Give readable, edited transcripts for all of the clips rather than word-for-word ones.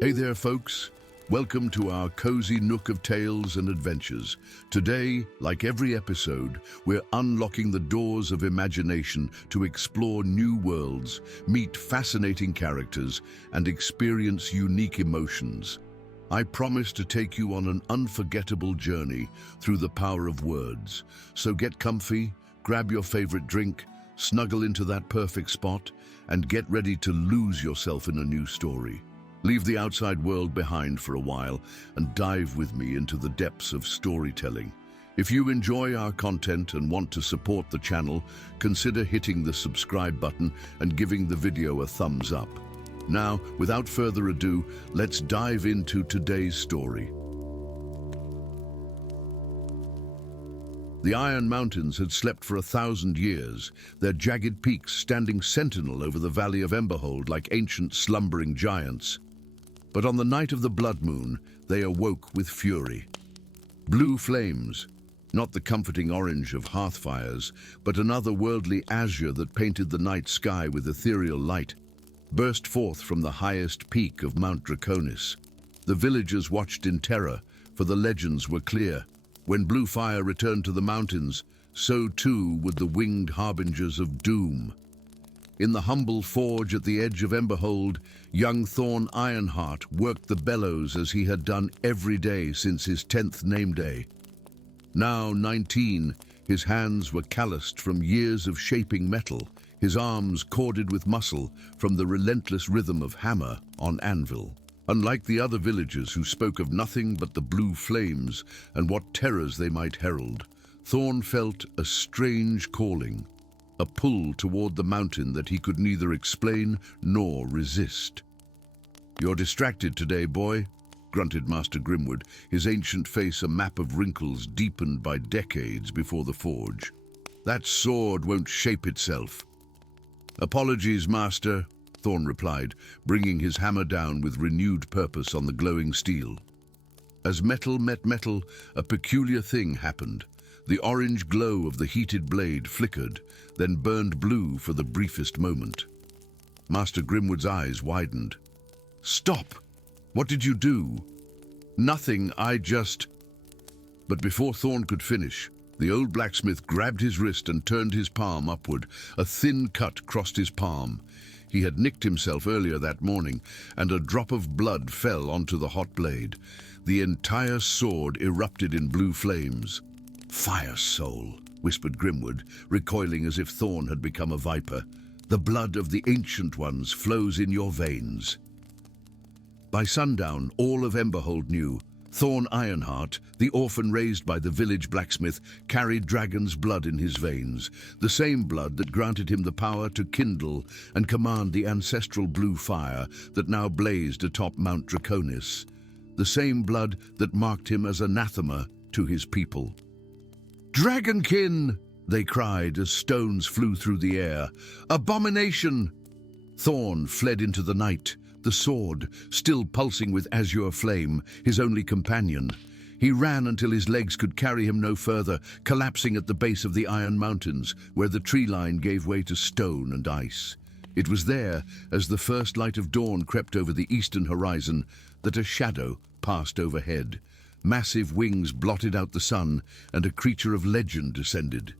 Hey there, folks. Welcome to our cozy nook of tales and adventures. Today, like every episode, we're unlocking the doors of imagination to explore new worlds, meet fascinating characters, and experience unique emotions. I promise to take you on an unforgettable journey through the power of words. So get comfy, grab your favorite drink, snuggle into that perfect spot, and get ready to lose yourself in a new story. Leave the outside world behind for a while and dive with me into the depths of storytelling. If you enjoy our content and want to support the channel, consider hitting the subscribe button and giving the video a thumbs up. Now, without further ado, let's dive into today's story. The Iron Mountains had slept for 1,000 years, their jagged peaks standing sentinel over the valley of Emberhold like ancient slumbering giants. But on the night of the blood moon, they awoke with fury. Blue flames, not the comforting orange of hearth fires, but an otherworldly azure that painted the night sky with ethereal light, burst forth from the highest peak of Mount Draconis. The villagers watched in terror, for the legends were clear. When blue fire returned to the mountains, so too would the winged harbingers of doom. In the humble forge at the edge of Emberhold, young Thorn Ironheart worked the bellows as he had done every day since his 10th name day. Now 19, his hands were calloused from years of shaping metal, his arms corded with muscle from the relentless rhythm of hammer on anvil. Unlike the other villagers who spoke of nothing but the blue flames and what terrors they might herald, Thorn felt a strange calling. A pull toward the mountain that he could neither explain nor resist. "You're distracted today, boy," grunted Master Grimwood, his ancient face a map of wrinkles deepened by decades before the forge. "That sword won't shape itself." "Apologies, Master," Thorn replied, bringing his hammer down with renewed purpose on the glowing steel. As metal met metal, a peculiar thing happened. The orange glow of the heated blade flickered, then burned blue for the briefest moment. Master Grimwood's eyes widened. "Stop! What did you do?" "Nothing, I just—" But before Thorn could finish, the old blacksmith grabbed his wrist and turned his palm upward. A thin cut crossed his palm. He had nicked himself earlier that morning, and a drop of blood fell onto the hot blade. The entire sword erupted in blue flames. "Fire soul," whispered Grimwood, recoiling as if Thorn had become a viper. "The blood of the ancient ones flows in your veins." By sundown, all of Emberhold knew. Thorn Ironheart, the orphan raised by the village blacksmith, carried dragon's blood in his veins, the same blood that granted him the power to kindle and command the ancestral blue fire that now blazed atop Mount Draconis, the same blood that marked him as anathema to his people. "Dragonkin!" they cried as stones flew through the air. "Abomination!" Thorn fled into the night, the sword, still pulsing with azure flame, his only companion. He ran until his legs could carry him no further, collapsing at the base of the Iron Mountains, where the tree line gave way to stone and ice. It was there, as the first light of dawn crept over the eastern horizon, that a shadow passed overhead. Massive wings blotted out the sun, and a creature of legend descended.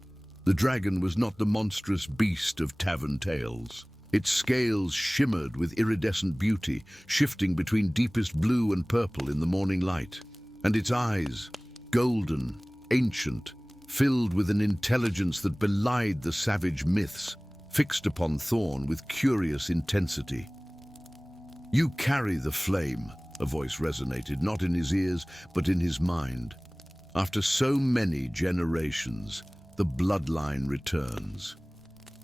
The dragon was not the monstrous beast of tavern tales. Its scales shimmered with iridescent beauty, shifting between deepest blue and purple in the morning light. And its eyes, golden, ancient, filled with an intelligence that belied the savage myths, fixed upon Thorn with curious intensity. "You carry the flame," a voice resonated, not in his ears, but in his mind. "After so many generations, the bloodline returns."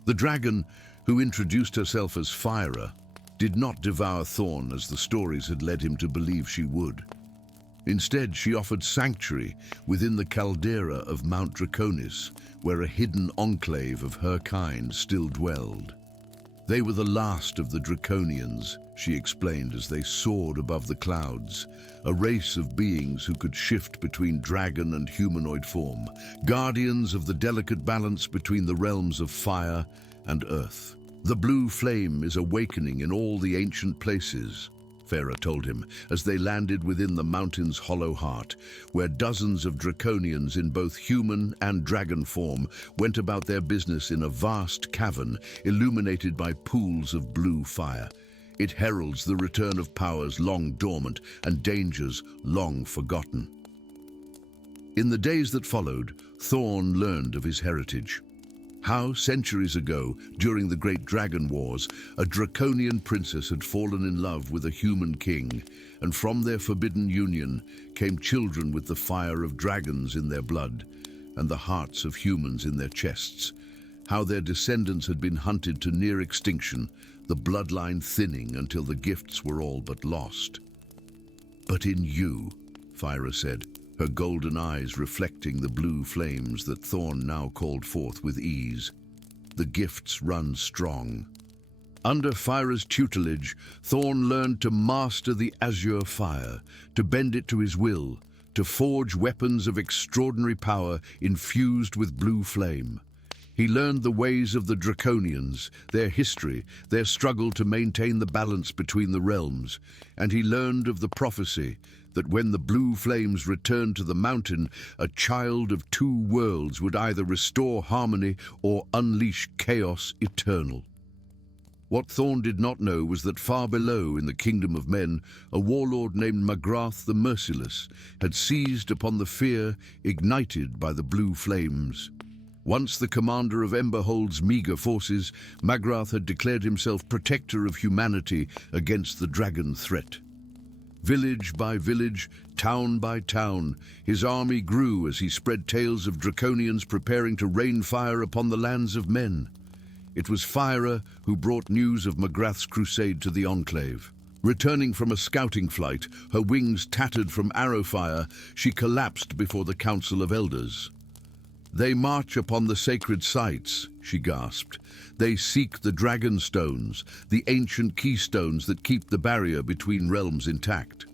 The dragon, who introduced herself as Fyra, did not devour Thorn as the stories had led him to believe she would. Instead, she offered sanctuary within the caldera of Mount Draconis, where a hidden enclave of her kind still dwelled. They were the last of the Draconians, she explained as they soared above the clouds, a race of beings who could shift between dragon and humanoid form, guardians of the delicate balance between the realms of fire and earth. The blue flame is awakening in all the ancient places, Feyre told him, as they landed within the mountain's hollow heart, where dozens of draconians in both human and dragon form went about their business in a vast cavern illuminated by pools of blue fire. It heralds the return of powers long dormant and dangers long forgotten. In the days that followed, Thorn learned of his heritage. How, centuries ago, during the Great Dragon Wars, a draconian princess had fallen in love with a human king, and from their forbidden union came children with the fire of dragons in their blood and the hearts of humans in their chests. How their descendants had been hunted to near extinction, the bloodline thinning until the gifts were all but lost. "But in you," Feyre said, her golden eyes reflecting the blue flames that Thorn now called forth with ease, "the gifts run strong." Under Feyre's tutelage, Thorn learned to master the azure fire, to bend it to his will, to forge weapons of extraordinary power infused with blue flame. He learned the ways of the Draconians, their history, their struggle to maintain the balance between the realms, and he learned of the prophecy that when the blue flames returned to the mountain, a child of two worlds would either restore harmony or unleash chaos eternal. What Thorn did not know was that far below in the kingdom of men, a warlord named Magrath the Merciless had seized upon the fear ignited by the blue flames. Once the commander of Emberhold's meager forces, Magrath had declared himself protector of humanity against the dragon threat. Village by village, town by town, his army grew as he spread tales of draconians preparing to rain fire upon the lands of men. It was Feyre who brought news of Magrath's crusade to the Enclave. Returning from a scouting flight, her wings tattered from arrow fire, she collapsed before the Council of Elders. "They march upon the sacred sites," she gasped. "They seek the dragon stones, the ancient keystones that keep the barrier between realms intact."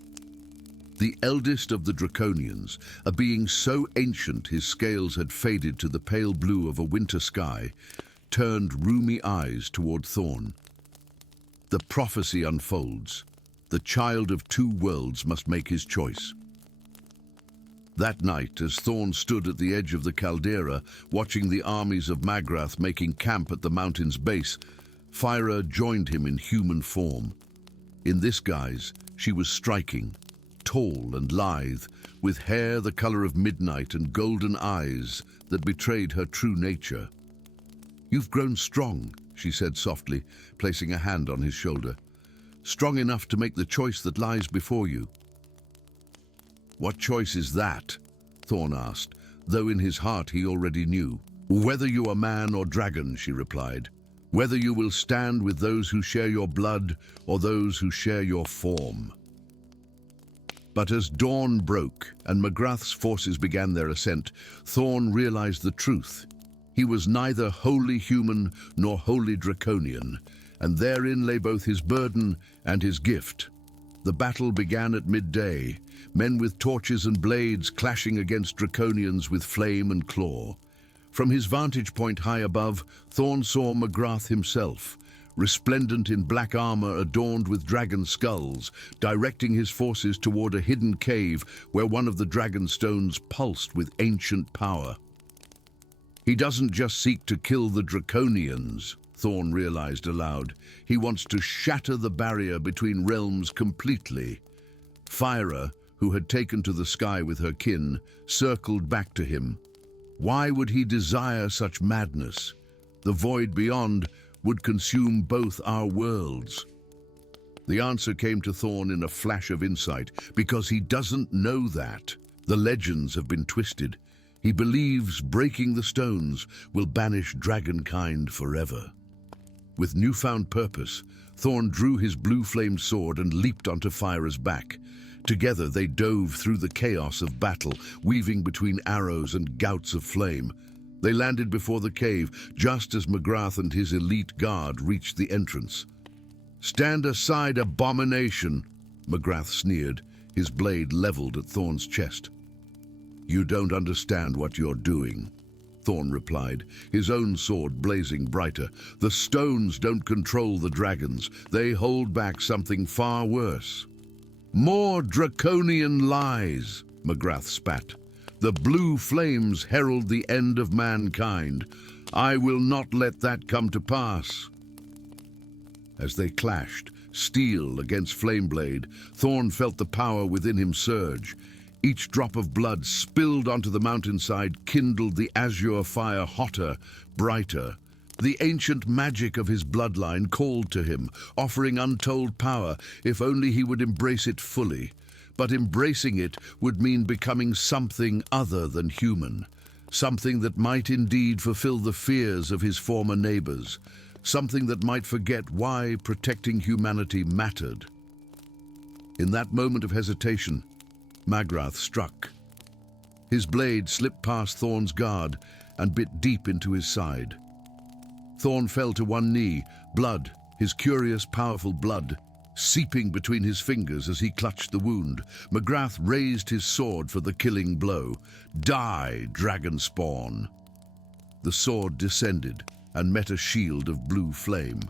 The eldest of the Draconians, a being so ancient his scales had faded to the pale blue of a winter sky, turned rheumy eyes toward Thorn. The prophecy unfolds. The child of two worlds must make his choice. That night, as Thorn stood at the edge of the caldera, watching the armies of Magrath making camp at the mountain's base, Feyre joined him in human form. In this guise, she was striking, tall and lithe, with hair the color of midnight and golden eyes that betrayed her true nature. "You've grown strong," she said softly, placing a hand on his shoulder. "Strong enough to make the choice that lies before you." "What choice is that?" Thorn asked, though in his heart he already knew. "Whether you are man or dragon," she replied. "Whether you will stand with those who share your blood or those who share your form." But as dawn broke and Magrath's forces began their ascent, Thorn realized the truth. He was neither wholly human nor wholly draconian, and therein lay both his burden and his gift. The battle began at midday, men with torches and blades clashing against draconians with flame and claw. From his vantage point high above, Thorn saw Magrath himself, resplendent in black armor adorned with dragon skulls, directing his forces toward a hidden cave where one of the dragon stones pulsed with ancient power. "He doesn't just seek to kill the draconians," Thorn realized aloud. "He wants to shatter the barrier between realms completely." Feyre, who had taken to the sky with her kin, circled back to him. Why would he desire such madness? The void beyond would consume both our worlds. The answer came to Thorn in a flash of insight, because he doesn't know that. The legends have been twisted. He believes breaking the stones will banish dragonkind forever. With newfound purpose, Thorn drew his blue-flamed sword and leaped onto Feyre's back. Together they dove through the chaos of battle, weaving between arrows and gouts of flame. They landed before the cave, just as Magrath and his elite guard reached the entrance. "Stand aside, abomination!" Magrath sneered, his blade leveled at Thorn's chest. "You don't understand what you're doing." Thorn replied, his own sword blazing brighter. The stones don't control the dragons. They hold back something far worse. More draconian lies, McGrath spat. The blue flames herald the end of mankind. I will not let that come to pass. As they clashed, steel against flameblade, Thorn felt the power within him surge. Each drop of blood spilled onto the mountainside kindled the azure fire hotter, brighter. The ancient magic of his bloodline called to him, offering untold power if only he would embrace it fully. But embracing it would mean becoming something other than human, something that might indeed fulfill the fears of his former neighbors, something that might forget why protecting humanity mattered. In that moment of hesitation, McGrath struck. His blade slipped past Thorn's guard and bit deep into his side. Thorn fell to one knee, blood, his curious, powerful blood, seeping between his fingers as he clutched the wound. McGrath raised his sword for the killing blow. Die, dragon spawn! The sword descended and met a shield of blue flame.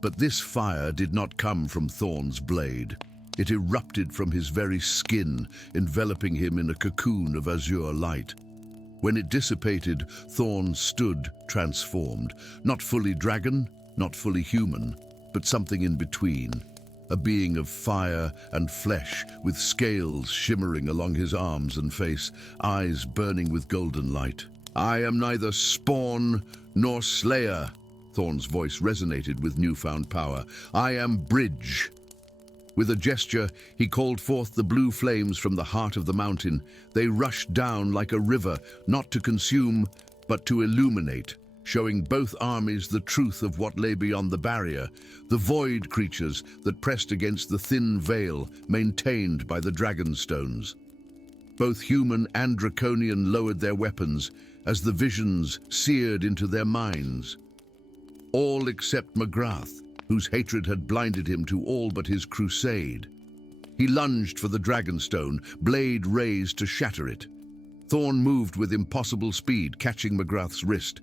But this fire did not come from Thorn's blade. It erupted from his very skin, enveloping him in a cocoon of azure light. When it dissipated, Thorn stood transformed, not fully dragon, not fully human, but something in between. A being of fire and flesh, with scales shimmering along his arms and face, eyes burning with golden light. I am neither spawn nor slayer, Thorn's voice resonated with newfound power. I am bridge. With a gesture, he called forth the blue flames from the heart of the mountain. They rushed down like a river, not to consume, but to illuminate, showing both armies the truth of what lay beyond the barrier, the void creatures that pressed against the thin veil maintained by the dragonstones. Both human and draconian lowered their weapons as the visions seared into their minds. All except McGrath, whose hatred had blinded him to all but his crusade. He lunged for the dragonstone, blade raised to shatter it. Thorn moved with impossible speed, catching McGrath's wrist.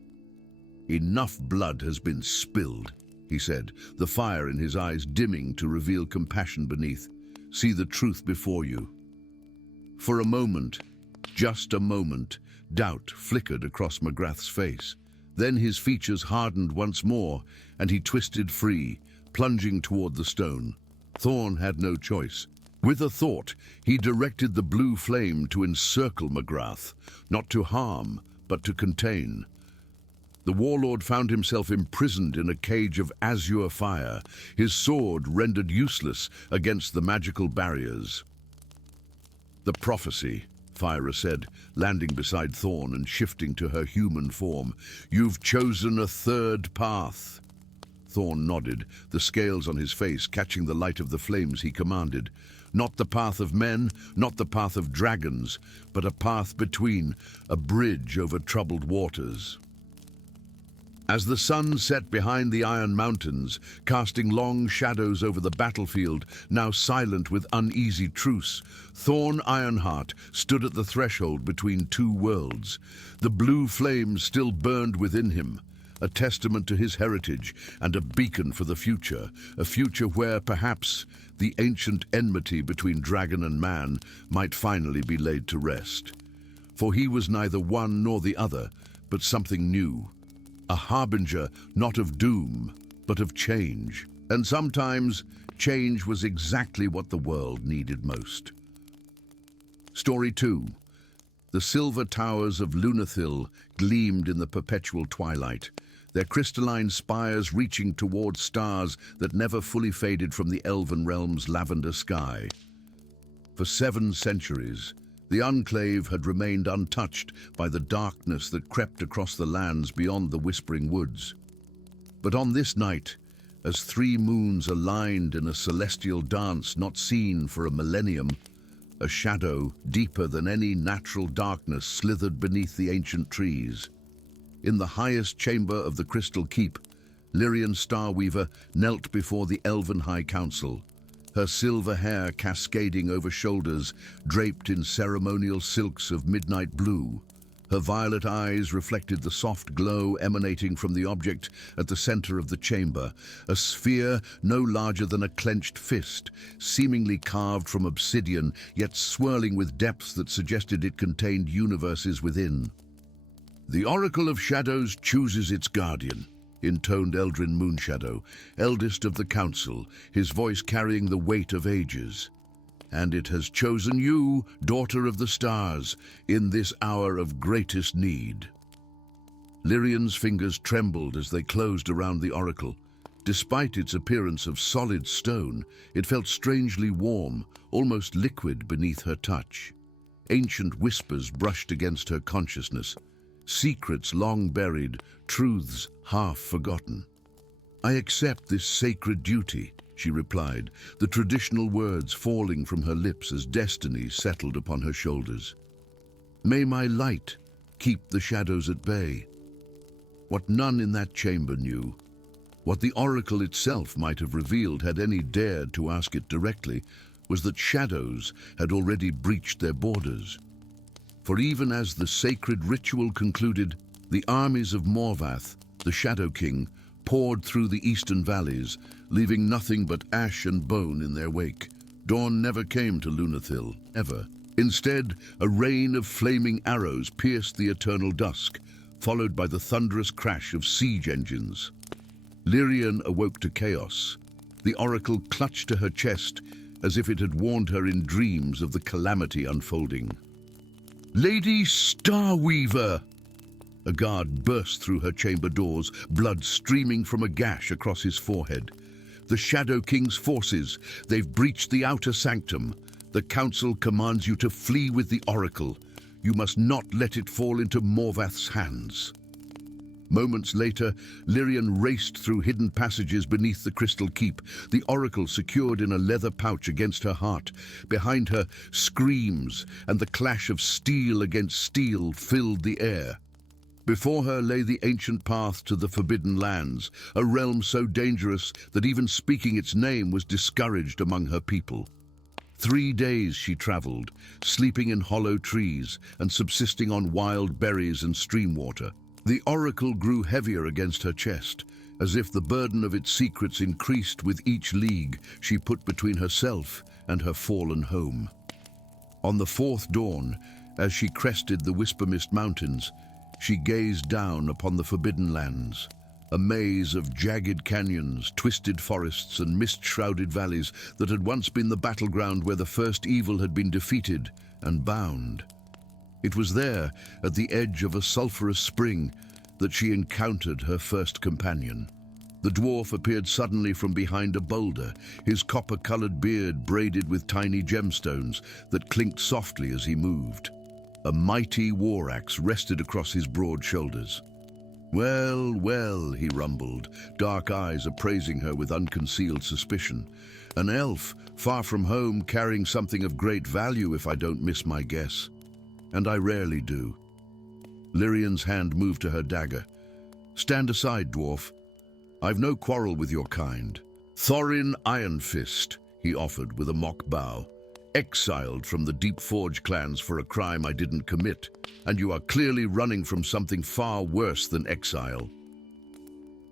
Enough blood has been spilled, he said, the fire in his eyes dimming to reveal compassion beneath. See the truth before you. For a moment, just a moment, doubt flickered across McGrath's face. Then his features hardened once more, and he twisted free, plunging toward the stone. Thorn had no choice. With a thought, he directed the blue flame to encircle McGrath, not to harm, but to contain. The warlord found himself imprisoned in a cage of azure fire, his sword rendered useless against the magical barriers. The prophecy, Fyra said, landing beside Thorn and shifting to her human form. You've chosen a third path. Thorn nodded, the scales on his face catching the light of the flames he commanded. Not the path of men, not the path of dragons, but a path between, a bridge over troubled waters. As the sun set behind the Iron Mountains, casting long shadows over the battlefield, now silent with uneasy truce, Thorn Ironheart stood at the threshold between two worlds. The blue flames still burned within him, a testament to his heritage and a beacon for the future, a future where, perhaps, the ancient enmity between dragon and man might finally be laid to rest. For he was neither one nor the other, but something new. A harbinger not of doom, but of change. And sometimes, change was exactly what the world needed most. Story 2. The silver towers of Lunathil gleamed in the perpetual twilight, their crystalline spires reaching toward stars that never fully faded from the elven realm's lavender sky. For 7 centuries, the enclave had remained untouched by the darkness that crept across the lands beyond the Whispering Woods. But on this night, as 3 moons aligned in a celestial dance not seen for a millennium, a shadow deeper than any natural darkness slithered beneath the ancient trees. In the highest chamber of the Crystal Keep, Lyrian Starweaver knelt before the Elven High Council, her silver hair cascading over shoulders draped in ceremonial silks of midnight blue. Her violet eyes reflected the soft glow emanating from the object at the center of the chamber, a sphere no larger than a clenched fist, seemingly carved from obsidian, yet swirling with depths that suggested it contained universes within. "The Oracle of Shadows chooses its guardian," intoned Eldrin Moonshadow, eldest of the council, his voice carrying the weight of ages. "And it has chosen you, daughter of the stars, in this hour of greatest need." Lyrian's fingers trembled as they closed around the oracle. Despite its appearance of solid stone, it felt strangely warm, almost liquid beneath her touch. Ancient whispers brushed against her consciousness, secrets long buried, truths half forgotten. "I accept this sacred duty," she replied, the traditional words falling from her lips as destiny settled upon her shoulders. "May my light keep the shadows at bay." What none in that chamber knew, what the oracle itself might have revealed had any dared to ask it directly, was that shadows had already breached their borders. For even as the sacred ritual concluded, the armies of Morvath, the Shadow King, poured through the eastern valleys, leaving nothing but ash and bone in their wake. Dawn never came to Lunathil, ever. Instead, a rain of flaming arrows pierced the eternal dusk, followed by the thunderous crash of siege engines. Lyrian awoke to chaos. The oracle clutched to her chest, as if it had warned her in dreams of the calamity unfolding. "Lady Starweaver!" A guard burst through her chamber doors, blood streaming from a gash across his forehead. "The Shadow King's forces, they've breached the outer sanctum. The council commands you to flee with the oracle. You must not let it fall into Morvath's hands." Moments later, Lyrian raced through hidden passages beneath the crystal keep, the oracle secured in a leather pouch against her heart. Behind her, screams and the clash of steel against steel filled the air. Before her lay the ancient path to the Forbidden Lands, a realm so dangerous that even speaking its name was discouraged among her people. 3 days she traveled, sleeping in hollow trees and subsisting on wild berries and stream water. The oracle grew heavier against her chest, as if the burden of its secrets increased with each league she put between herself and her fallen home. On the 4th dawn, as she crested the Whispermist Mountains, she gazed down upon the Forbidden Lands, a maze of jagged canyons, twisted forests, and mist-shrouded valleys that had once been the battleground where the first evil had been defeated and bound. It was there, at the edge of a sulphurous spring, that she encountered her first companion. The dwarf appeared suddenly from behind a boulder, his copper-colored beard braided with tiny gemstones that clinked softly as he moved. A mighty war axe rested across his broad shoulders. "Well, well," he rumbled, dark eyes appraising her with unconcealed suspicion. "An elf, far from home, carrying something of great value if I don't miss my guess. And I rarely do." Lyrian's hand moved to her dagger. "Stand aside, dwarf. I've no quarrel with your kind. Thorin Ironfist," he offered with a mock bow. "Exiled from the Deep Forge clans for a crime I didn't commit, and you are clearly running from something far worse than exile."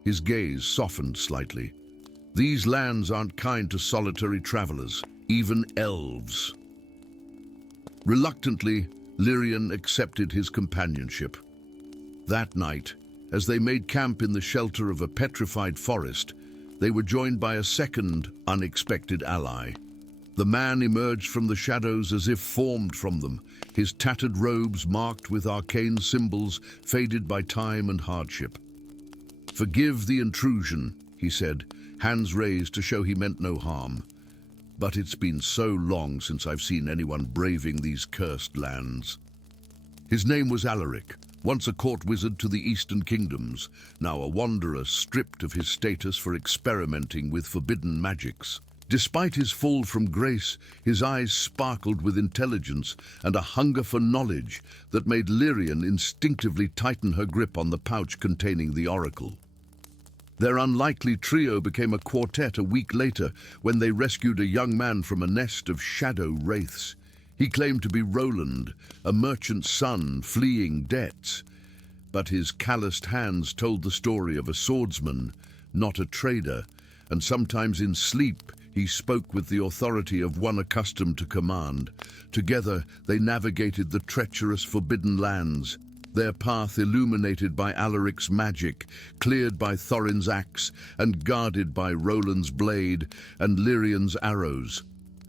His gaze softened slightly. "These lands aren't kind to solitary travelers, even elves." Reluctantly, Lyrian accepted his companionship. That night, as they made camp in the shelter of a petrified forest, they were joined by a second, unexpected ally. The man emerged from the shadows as if formed from them, his tattered robes marked with arcane symbols faded by time and hardship. "Forgive the intrusion," he said, hands raised to show he meant no harm. "But it's been so long since I've seen anyone braving these cursed lands." His name was Alaric, once a court wizard to the Eastern Kingdoms, now a wanderer stripped of his status for experimenting with forbidden magics. Despite his fall from grace, his eyes sparkled with intelligence and a hunger for knowledge that made Lyrian instinctively tighten her grip on the pouch containing the oracle. Their unlikely trio became a quartet a week later when they rescued a young man from a nest of shadow wraiths. He claimed to be Roland, a merchant's son fleeing debts, but his calloused hands told the story of a swordsman, not a trader, and sometimes in sleep he spoke with the authority of one accustomed to command. Together they navigated the treacherous forbidden lands, their path illuminated by Alaric's magic, cleared by Thorin's axe, and guarded by Roland's blade and Lyrian's arrows.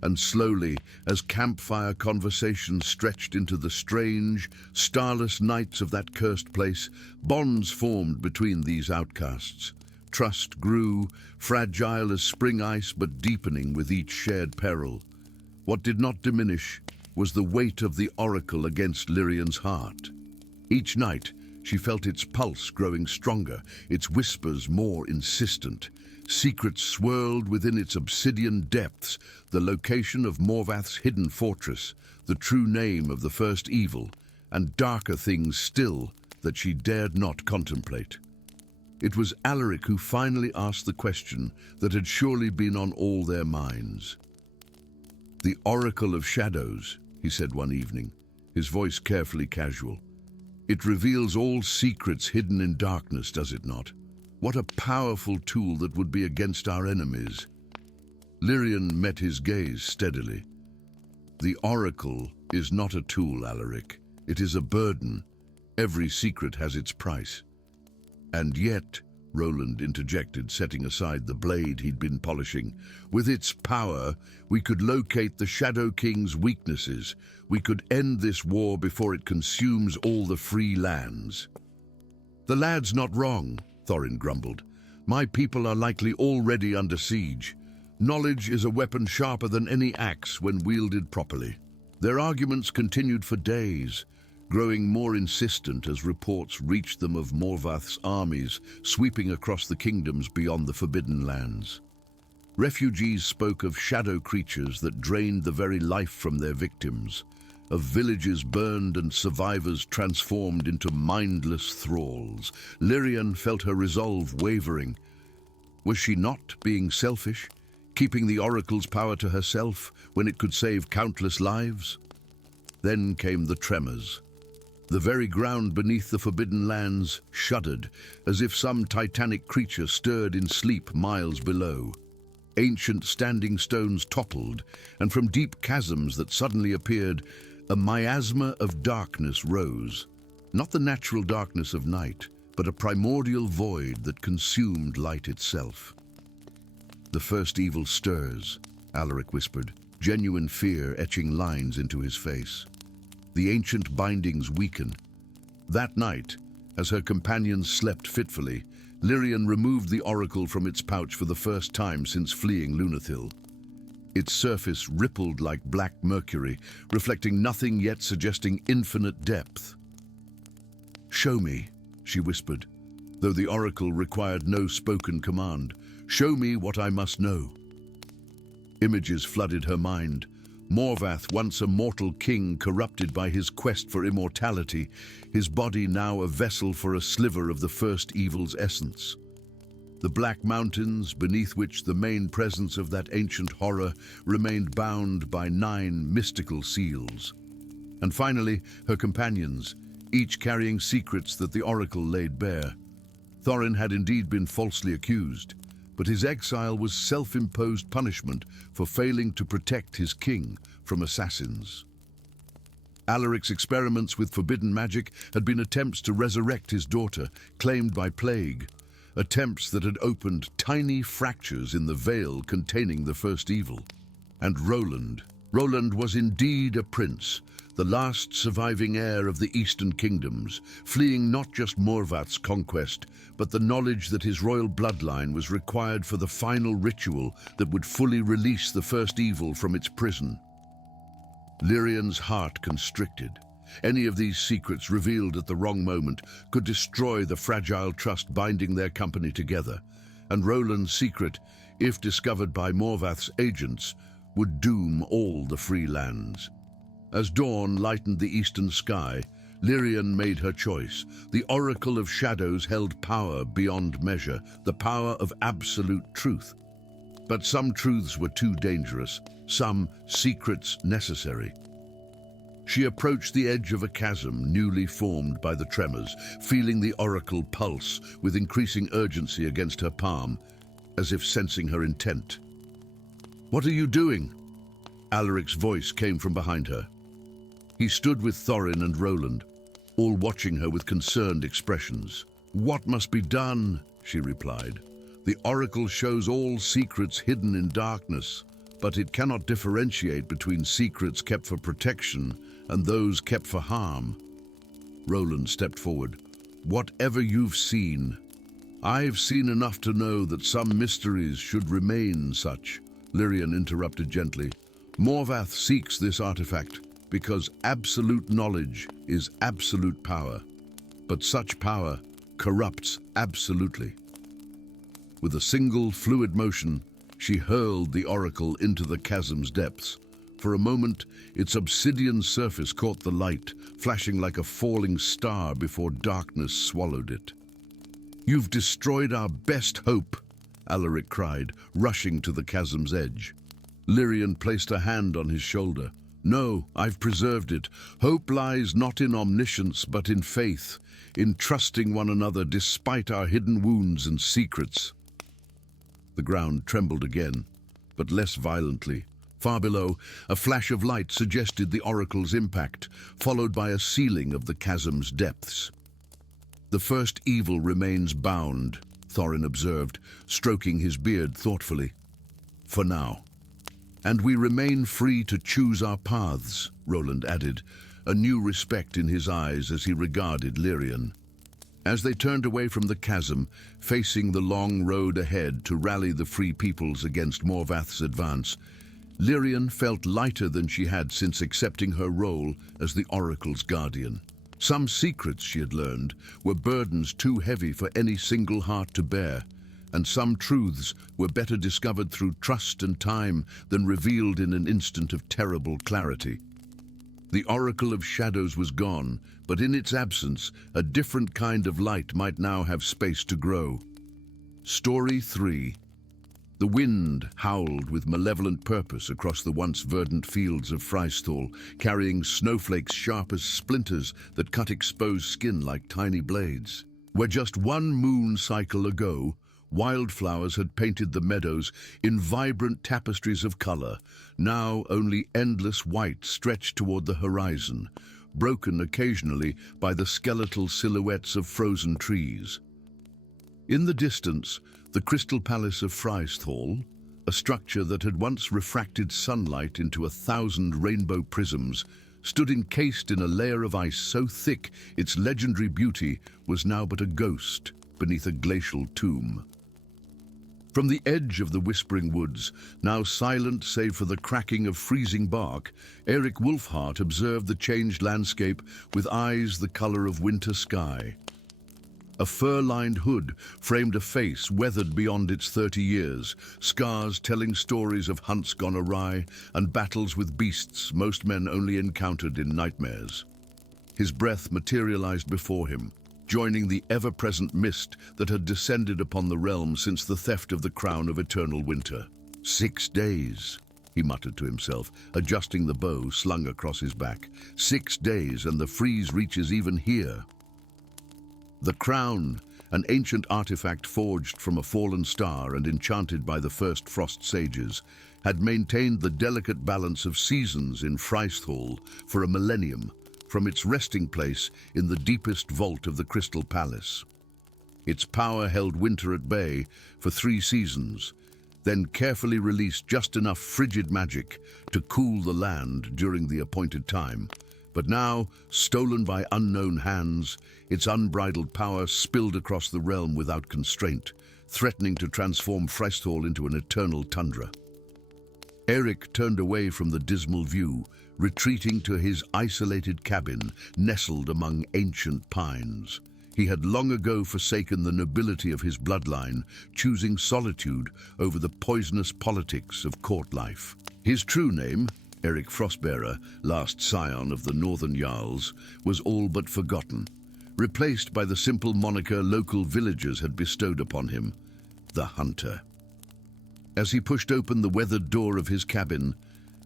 And slowly, as campfire conversations stretched into the strange, starless nights of that cursed place, bonds formed between these outcasts. Trust grew, fragile as spring ice but deepening with each shared peril. What did not diminish was the weight of the oracle against Lyrian's heart. Each night, she felt its pulse growing stronger, its whispers more insistent. Secrets swirled within its obsidian depths, the location of Morvath's hidden fortress, the true name of the first evil, and darker things still that she dared not contemplate. It was Alaric who finally asked the question that had surely been on all their minds. "The Oracle of Shadows," he said one evening, his voice carefully casual. "It reveals all secrets hidden in darkness, does it not? What a powerful tool that would be against our enemies." Lyrian met his gaze steadily. "The Oracle is not a tool, Alaric. It is a burden. Every secret has its price." "And yet," Roland interjected, setting aside the blade he'd been polishing, "with its power, we could locate the Shadow King's weaknesses. We could end this war before it consumes all the free lands." "The lad's not wrong," Thorin grumbled. "My people are likely already under siege. Knowledge is a weapon sharper than any axe when wielded properly." Their arguments continued for days, growing more insistent as reports reached them of Morvath's armies sweeping across the kingdoms beyond the Forbidden Lands. Refugees spoke of shadow creatures that drained the very life from their victims, of villages burned and survivors transformed into mindless thralls. Lyrian felt her resolve wavering. Was she not being selfish, keeping the oracle's power to herself when it could save countless lives? Then came the tremors. The very ground beneath the Forbidden Lands shuddered, as if some titanic creature stirred in sleep miles below. Ancient standing stones toppled, and from deep chasms that suddenly appeared, a miasma of darkness rose. Not the natural darkness of night, but a primordial void that consumed light itself. "The first evil stirs," Alaric whispered, genuine fear etching lines into his face. The ancient bindings weaken. That night, as her companions slept fitfully, Lyrian removed the oracle from its pouch for the first time since fleeing Lunathil. Its surface rippled like black mercury, reflecting nothing yet suggesting infinite depth. "Show me," she whispered, though the oracle required no spoken command. "Show me what I must know." Images flooded her mind. Morvath, once a mortal king corrupted by his quest for immortality, his body now a vessel for a sliver of the first evil's essence. The Black Mountains, beneath which the main presence of that ancient horror remained bound by 9 mystical seals. And finally, her companions, each carrying secrets that the oracle laid bare. Thorin had indeed been falsely accused, but his exile was self-imposed punishment for failing to protect his king from assassins. Alaric's experiments with forbidden magic had been attempts to resurrect his daughter, claimed by plague, attempts that had opened tiny fractures in the veil containing the first evil. And Roland was indeed a prince, the last surviving heir of the Eastern Kingdoms, fleeing not just Morvath's conquest, but the knowledge that his royal bloodline was required for the final ritual that would fully release the first evil from its prison. Lyrian's heart constricted. Any of these secrets revealed at the wrong moment could destroy the fragile trust binding their company together, and Roland's secret, if discovered by Morvath's agents, would doom all the free lands. As dawn lightened the eastern sky, Lyrian made her choice. The Oracle of Shadows held power beyond measure, the power of absolute truth. But some truths were too dangerous, some secrets necessary. She approached the edge of a chasm newly formed by the tremors, feeling the oracle pulse with increasing urgency against her palm, as if sensing her intent. "What are you doing?" Alaric's voice came from behind her. He stood with Thorin and Roland, all watching her with concerned expressions. "What must be done?" she replied. "The oracle shows all secrets hidden in darkness, but it cannot differentiate between secrets kept for protection and those kept for harm." Roland stepped forward. "Whatever you've seen, I've seen enough to know that some mysteries should remain such." Lirian interrupted gently. "Morvath seeks this artifact because absolute knowledge is absolute power, but such power corrupts absolutely." With a single fluid motion, she hurled the oracle into the chasm's depths. For a moment, its obsidian surface caught the light, flashing like a falling star before darkness swallowed it. "You've destroyed our best hope," Alaric cried, rushing to the chasm's edge. Lirian placed a hand on his shoulder. "No, I've preserved it. Hope lies not in omniscience, but in faith, in trusting one another despite our hidden wounds and secrets." The ground trembled again, but less violently. Far below, a flash of light suggested the oracle's impact, followed by a sealing of the chasm's depths. "The first evil remains bound," Thorin observed, stroking his beard thoughtfully. "For now. And we remain free to choose our paths," Roland added, a new respect in his eyes as he regarded Lirian. As they turned away from the chasm, facing the long road ahead to rally the free peoples against Morvath's advance, Lirian felt lighter than she had since accepting her role as the oracle's guardian. Some secrets, she had learned, were burdens too heavy for any single heart to bear, and some truths were better discovered through trust and time than revealed in an instant of terrible clarity. The Oracle of Shadows was gone, but in its absence, a different kind of light might now have space to grow. Story 3. The wind howled with malevolent purpose across the once verdant fields of Restful, carrying snowflakes sharp as splinters that cut exposed skin like tiny blades. Where just one moon cycle ago, wildflowers had painted the meadows in vibrant tapestries of color, now only endless white stretched toward the horizon, broken occasionally by the skeletal silhouettes of frozen trees. In the distance, the Crystal Palace of Restful, a structure that had once refracted sunlight into 1,000 rainbow prisms, stood encased in a layer of ice so thick its legendary beauty was now but a ghost beneath a glacial tomb. From the edge of the whispering woods, now silent save for the cracking of freezing bark, Eric Wolfheart observed the changed landscape with eyes the color of winter sky. A fur-lined hood framed a face weathered beyond its 30 years, scars telling stories of hunts gone awry and battles with beasts most men only encountered in nightmares. His breath materialized before him, joining the ever-present mist that had descended upon the realm since the theft of the crown of eternal winter. 6 days, he muttered to himself, adjusting the bow slung across his back. 6 days, and the freeze reaches even here. The crown, an ancient artifact forged from a fallen star and enchanted by the first frost sages, had maintained the delicate balance of seasons in Restful for a millennium, from its resting place in the deepest vault of the Crystal Palace. Its power held winter at bay for 3 seasons, then carefully released just enough frigid magic to cool the land during the appointed time. But now, stolen by unknown hands, its unbridled power spilled across the realm without constraint, threatening to transform Restful into an eternal tundra. Eric turned away from the dismal view, retreating to his isolated cabin, nestled among ancient pines. He had long ago forsaken the nobility of his bloodline, choosing solitude over the poisonous politics of court life. His true name, Eric Frostbearer, last scion of the Northern Jarls, was all but forgotten, replaced by the simple moniker local villagers had bestowed upon him, the Hunter. As he pushed open the weathered door of his cabin,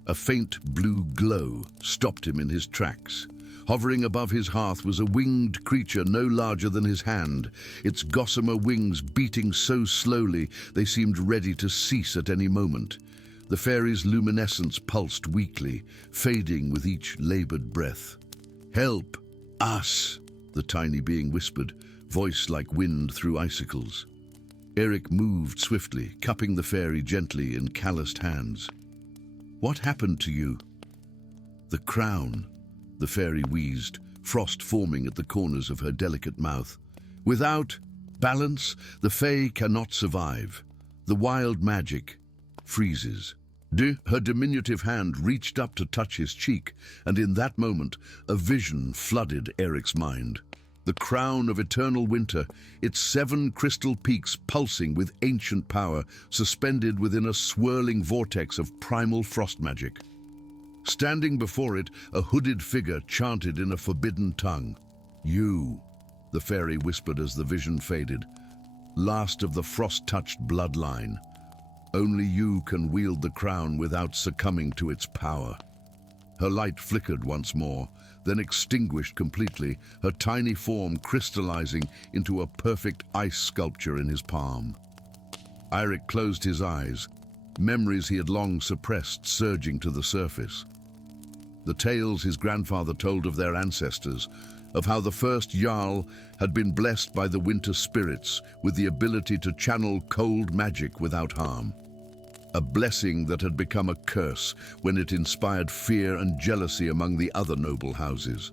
A faint blue glow stopped him in his tracks. Hovering above his hearth was a winged creature no larger than his hand, its gossamer wings beating so slowly they seemed ready to cease at any moment. The fairy's luminescence pulsed weakly, fading with each labored breath. "Help us," the tiny being whispered, voice like wind through icicles. Eric moved swiftly, cupping the fairy gently in calloused hands. "What happened to you?" "The crown," the fairy wheezed, frost forming at the corners of her delicate mouth. "Without balance, the fae cannot survive. The wild magic freezes." Her diminutive hand reached up to touch his cheek, and in that moment, a vision flooded Eric's mind. The crown of eternal winter, its 7 crystal peaks pulsing with ancient power, suspended within a swirling vortex of primal frost magic. Standing before it, a hooded figure chanted in a forbidden tongue. "You," the fairy whispered as the vision faded, "last of the frost-touched bloodline. Only you can wield the crown without succumbing to its power." Her light flickered once more, then extinguished completely, her tiny form crystallizing into a perfect ice sculpture in his palm. Eirik closed his eyes, memories he had long suppressed surging to the surface. The tales his grandfather told of their ancestors, of how the first Jarl had been blessed by the winter spirits with the ability to channel cold magic without harm. A blessing that had become a curse when it inspired fear and jealousy among the other noble houses.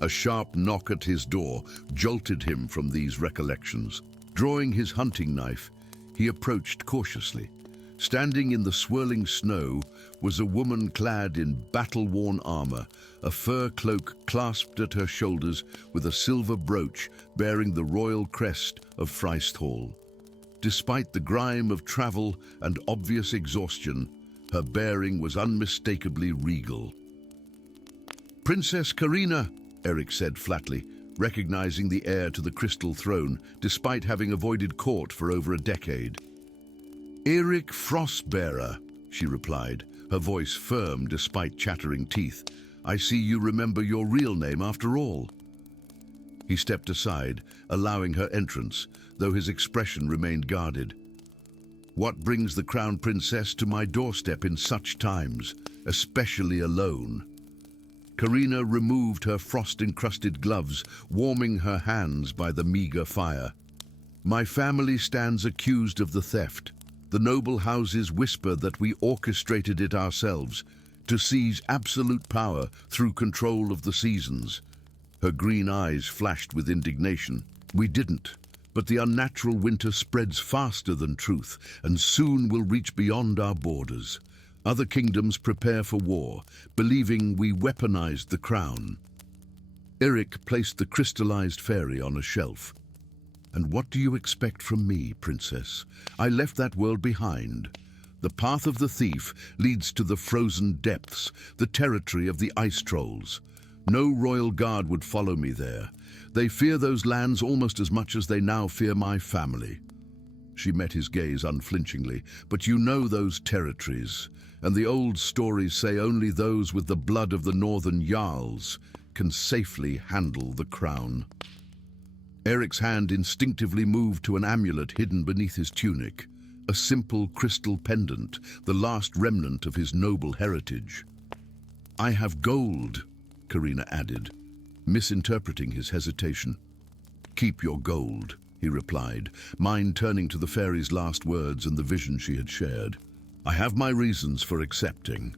A sharp knock at his door jolted him from these recollections. Drawing his hunting knife, he approached cautiously. Standing in the swirling snow was a woman clad in battle-worn armor, a fur cloak clasped at her shoulders with a silver brooch bearing the royal crest of Frysthall. Despite the grime of travel and obvious exhaustion, her bearing was unmistakably regal. "Princess Karina," Eric said flatly, recognizing the heir to the crystal throne, despite having avoided court for over a decade. "Eric Frostbearer," she replied, her voice firm despite chattering teeth. "I see you remember your real name after all." He stepped aside, allowing her entrance, though his expression remained guarded. "What brings the crown princess to my doorstep in such times, especially alone?" Karina removed her frost-encrusted gloves, warming her hands by the meager fire. "My family stands accused of the theft. The noble houses whisper that we orchestrated it ourselves, to seize absolute power through control of the seasons." Her green eyes flashed with indignation. "We didn't. But the unnatural winter spreads faster than truth, and soon will reach beyond our borders. Other kingdoms prepare for war, believing we weaponized the crown." Eric placed the crystallized fairy on a shelf. "And what do you expect from me, princess? I left that world behind. The path of the thief leads to the frozen depths, the territory of the ice trolls. No royal guard would follow me there. They fear those lands almost as much as they now fear my family." She met his gaze unflinchingly. "But you know those territories, and the old stories say only those with the blood of the northern Jarls can safely handle the crown." Eric's hand instinctively moved to an amulet hidden beneath his tunic, a simple crystal pendant, the last remnant of his noble heritage. "I have gold," Karina added, misinterpreting his hesitation. "Keep your gold," he replied, mind turning to the fairy's last words and the vision she had shared. "I have my reasons for accepting."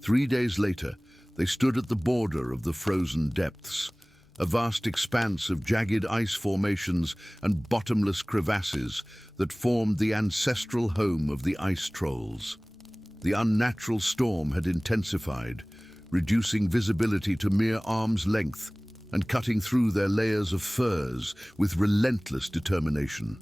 3 days later, they stood at the border of the frozen depths, a vast expanse of jagged ice formations and bottomless crevasses that formed the ancestral home of the ice trolls. The unnatural storm had intensified, reducing visibility to mere arm's length and cutting through their layers of furs with relentless determination.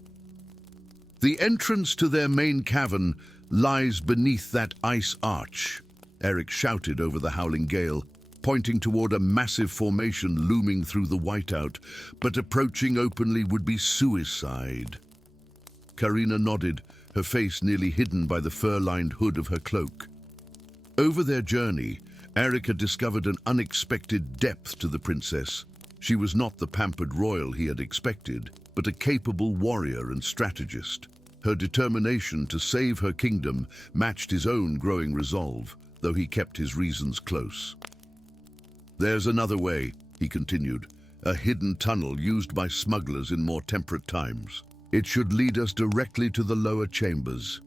"The entrance to their main cavern lies beneath that ice arch," Eric shouted over the howling gale, pointing toward a massive formation looming through the whiteout, but approaching openly would be suicide. Karina nodded, her face nearly hidden by the fur-lined hood of her cloak. Over their journey, Eric had discovered an unexpected depth to the princess. She was not the pampered royal he had expected, but a capable warrior and strategist. Her determination to save her kingdom matched his own growing resolve, though he kept his reasons close. "There's another way," he continued, "a hidden tunnel used by smugglers in more temperate times. It should lead us directly to the lower chambers."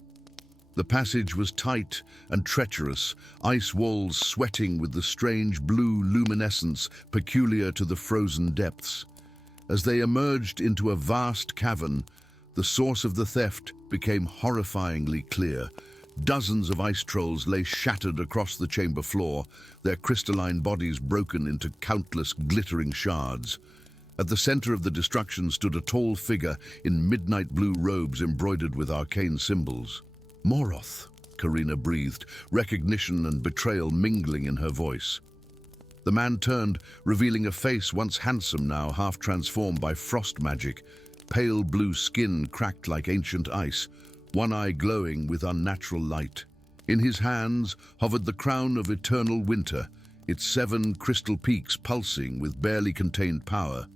The passage was tight and treacherous, ice walls sweating with the strange blue luminescence peculiar to the frozen depths. As they emerged into a vast cavern, the source of the theft became horrifyingly clear. Dozens of ice trolls lay shattered across the chamber floor, their crystalline bodies broken into countless glittering shards. At the center of the destruction stood a tall figure in midnight blue robes embroidered with arcane symbols. "Morroth," Karina breathed, recognition and betrayal mingling in her voice. The man turned, revealing a face once handsome, now half transformed by frost magic. Pale blue skin cracked like ancient ice, one eye glowing with unnatural light. In his hands hovered the crown of eternal winter, its 7 crystal peaks pulsing with barely contained power.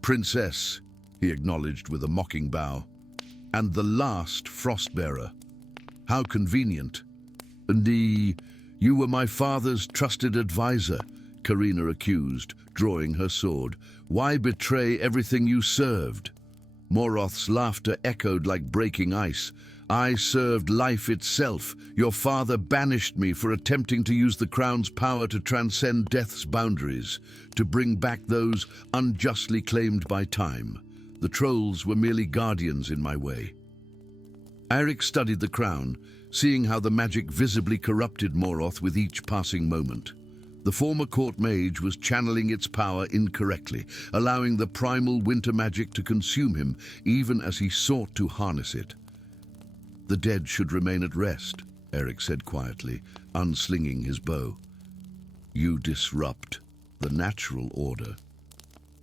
"Princess," he acknowledged with a mocking bow, "and the last frost-bearer. How convenient." "You were my father's trusted advisor," Karina accused, drawing her sword. "Why betray everything you served?" Morroth's laughter echoed like breaking ice. "I served life itself. Your father banished me for attempting to use the crown's power to transcend death's boundaries, to bring back those unjustly claimed by time. The trolls were merely guardians in my way." Eric studied the crown, seeing how the magic visibly corrupted Morroth with each passing moment. The former court mage was channeling its power incorrectly, allowing the primal winter magic to consume him even as he sought to harness it. "The dead should remain at rest," Eric said quietly, unslinging his bow. "You disrupt the natural order."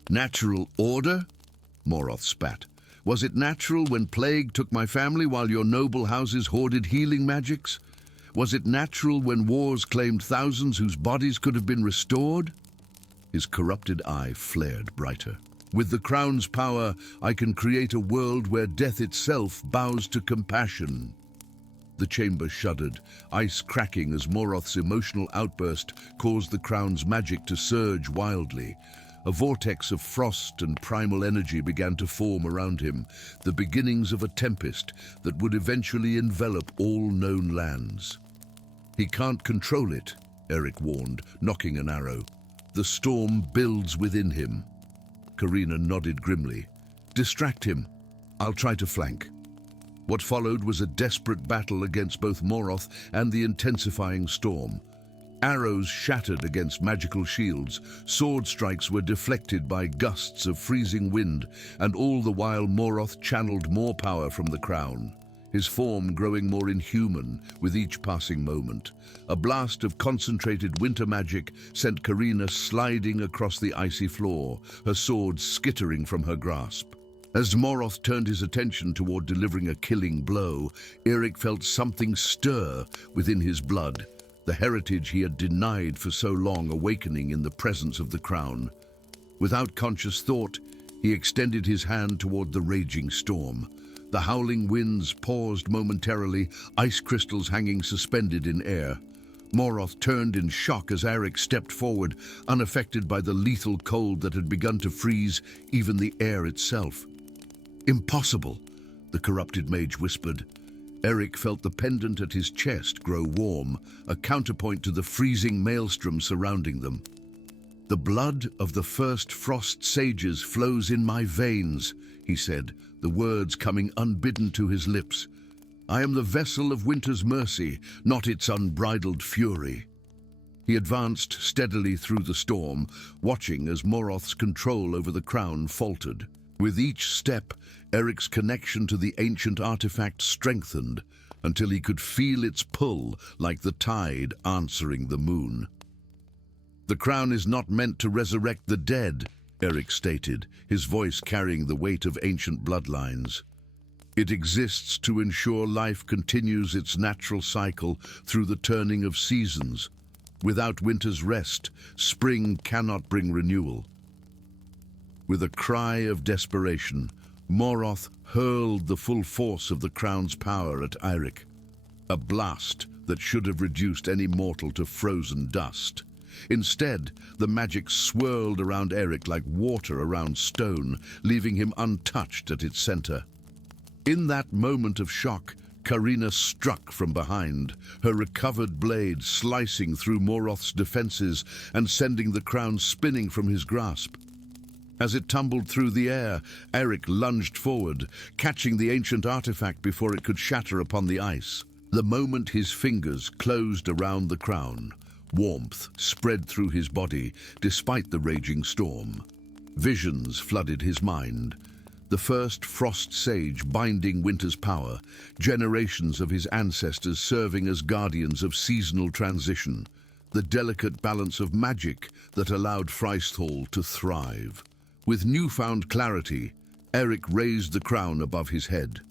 "Natural order?" Morroth spat. "Was it natural when plague took my family while your noble houses hoarded healing magics? Was it natural when wars claimed thousands whose bodies could have been restored?" His corrupted eye flared brighter. "With the crown's power, I can create a world where death itself bows to compassion." The chamber shuddered, ice cracking as Morroth's emotional outburst caused the crown's magic to surge wildly. A vortex of frost and primal energy began to form around him, the beginnings of a tempest that would eventually envelop all known lands. "He can't control it," Eric warned, nocking an arrow. "The storm builds within him." Karina nodded grimly. "Distract him. I'll try to flank." What followed was a desperate battle against both Morroth and the intensifying storm. Arrows shattered against magical shields, sword strikes were deflected by gusts of freezing wind, and all the while Morroth channeled more power from the crown, his form growing more inhuman with each passing moment. A blast of concentrated winter magic sent Karina sliding across the icy floor, her sword skittering from her grasp. As Morroth turned his attention toward delivering a killing blow, Eric felt something stir within his blood, the heritage he had denied for so long awakening in the presence of the crown. Without conscious thought, he extended his hand toward the raging storm. The howling winds paused momentarily, ice crystals hanging suspended in air. Morroth turned in shock as Eric stepped forward, unaffected by the lethal cold that had begun to freeze even the air itself. "Impossible," the corrupted mage whispered. Eric felt the pendant at his chest grow warm, a counterpoint to the freezing maelstrom surrounding them. "The blood of the first frost sages flows in my veins," he said, the words coming unbidden to his lips. "I am the vessel of winter's mercy, not its unbridled fury." He advanced steadily through the storm, watching as Morroth's control over the crown faltered. With each step, Eric's connection to the ancient artifact strengthened until he could feel its pull like the tide answering the moon. "The crown is not meant to resurrect the dead," Eric stated, his voice carrying the weight of ancient bloodlines. It exists to ensure life continues its natural cycle through the turning of seasons. Without winter's rest, spring cannot bring renewal. With a cry of desperation, Morgoth hurled the full force of the crown's power at Eirik, a blast that should have reduced any mortal to frozen dust. Instead, the magic swirled around Eirik like water around stone, leaving him untouched at its center. In that moment of shock, Karina struck from behind, her recovered blade slicing through Morgoth's defenses and sending the crown spinning from his grasp. As it tumbled through the air, Eirik lunged forward, catching the ancient artifact before it could shatter upon the ice. The moment his fingers closed around the crown, warmth spread through his body despite the raging storm. Visions flooded his mind. The first frost sage binding winter's power, generations of his ancestors serving as guardians of seasonal transition, the delicate balance of magic that allowed Restful to thrive. With newfound clarity, Eirik raised the crown above his head.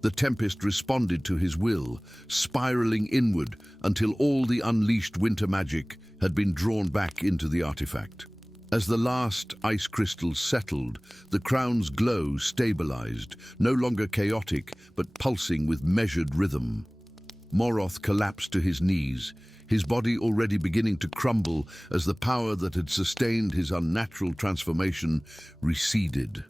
The tempest responded to his will, spiraling inward until all the unleashed winter magic had been drawn back into the artifact. As the last ice crystals settled, the crown's glow stabilized, no longer chaotic, but pulsing with measured rhythm. Morgoth collapsed to his knees, his body already beginning to crumble as the power that had sustained his unnatural transformation receded.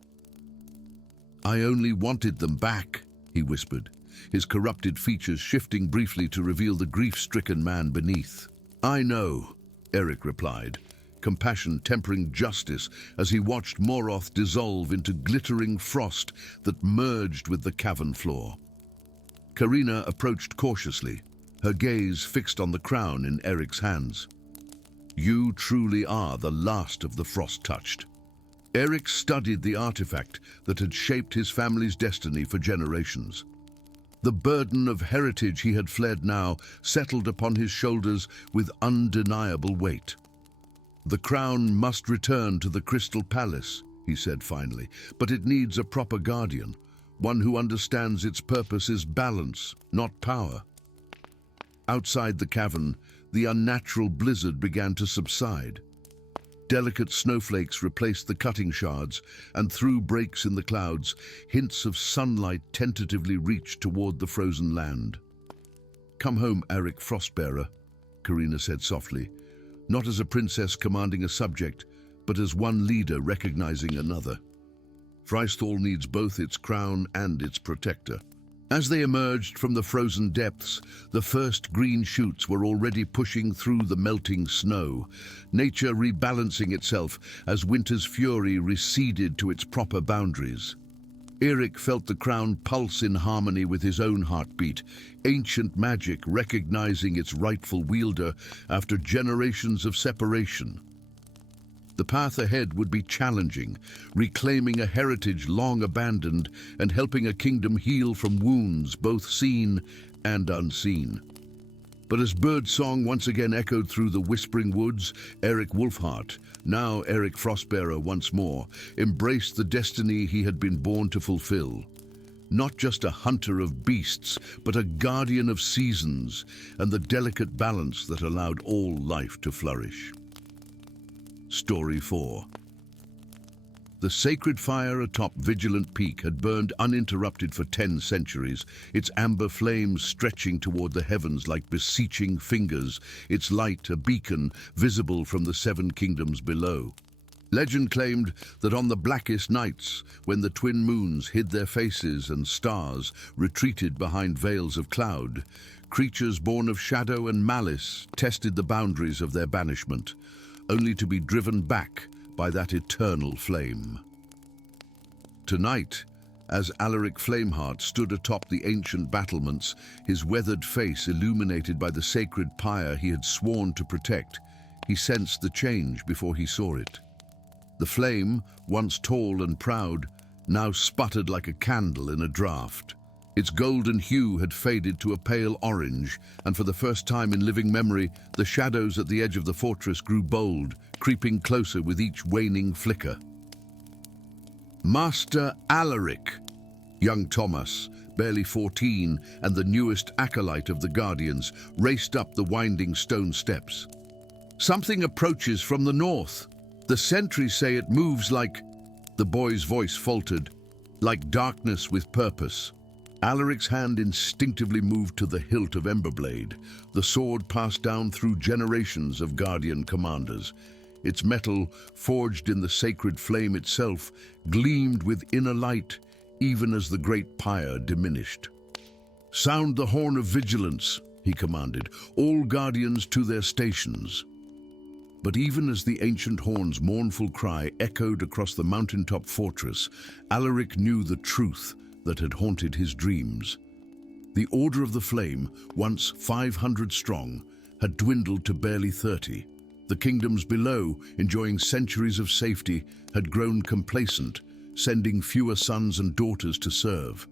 "I only wanted them back," he whispered, his corrupted features shifting briefly to reveal the grief-stricken man beneath. "I know," Eirik replied, compassion tempering justice as he watched Morgoth dissolve into glittering frost that merged with the cavern floor. Karina approached cautiously, her gaze fixed on the crown in Eric's hands. "You truly are the last of the frost-touched." Eirik studied the artifact that had shaped his family's destiny for generations. The burden of heritage he had fled now settled upon his shoulders with undeniable weight. "The crown must return to the Crystal Palace," he said finally, "but it needs a proper guardian, one who understands its purpose is balance, not power." Outside the cavern, the unnatural blizzard began to subside. Delicate snowflakes replaced the cutting shards, and through breaks in the clouds, hints of sunlight tentatively reached toward the frozen land. "Come home, Eirik Frostbearer," Karina said softly, not as a princess commanding a subject, but as one leader recognizing another. Restful needs both its crown and its protector. As they emerged from the frozen depths, the first green shoots were already pushing through the melting snow, nature rebalancing itself as winter's fury receded to its proper boundaries. Eirik felt the crown pulse in harmony with his own heartbeat, ancient magic recognizing its rightful wielder after generations of separation. The path ahead would be challenging, reclaiming a heritage long abandoned and helping a kingdom heal from wounds both seen and unseen. But as birdsong once again echoed through the whispering woods, Eirik Wolfheart, now Eirik Frostbearer once more, embraced the destiny he had been born to fulfill. Not just a hunter of beasts, but a guardian of seasons and the delicate balance that allowed all life to flourish. Story 4. The sacred fire atop Vigilant Peak had burned uninterrupted for 10 centuries, its amber flames stretching toward the heavens like beseeching fingers, its light a beacon visible from the 7 kingdoms below. Legend claimed that on the blackest nights, when the twin moons hid their faces and stars retreated behind veils of cloud, creatures born of shadow and malice tested the boundaries of their banishment, only to be driven back by that eternal flame. Tonight, as Alaric Flameheart stood atop the ancient battlements, his weathered face illuminated by the sacred pyre he had sworn to protect, he sensed the change before he saw it. The flame, once tall and proud, now sputtered like a candle in a draught. Its golden hue had faded to a pale orange, and for the first time in living memory, the shadows at the edge of the fortress grew bold, creeping closer with each waning flicker. "Master Alaric!" Young Thomas, barely 14 and the newest acolyte of the Guardians, raced up the winding stone steps. "Something approaches from the north. The sentries say it moves like—" The boy's voice faltered, "like darkness with purpose." Alaric's hand instinctively moved to the hilt of Emberblade, the sword passed down through generations of Guardian commanders. Its metal, forged in the sacred flame itself, gleamed with inner light, even as the great pyre diminished. "Sound the horn of vigilance," he commanded, "all Guardians to their stations." But even as the ancient horn's mournful cry echoed across the mountaintop fortress, Alaric knew the truth that had haunted his dreams. The Order of the Flame, once 500 strong, had dwindled to barely 30. The kingdoms below, enjoying centuries of safety, had grown complacent, sending fewer sons and daughters to serve.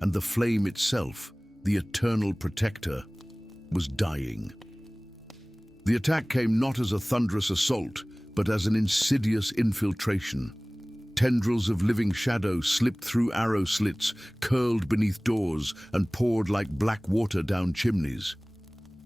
And the flame itself, the eternal protector, was dying. The attack came not as a thunderous assault, but as an insidious infiltration. Tendrils of living shadow slipped through arrow slits, curled beneath doors, and poured like black water down chimneys.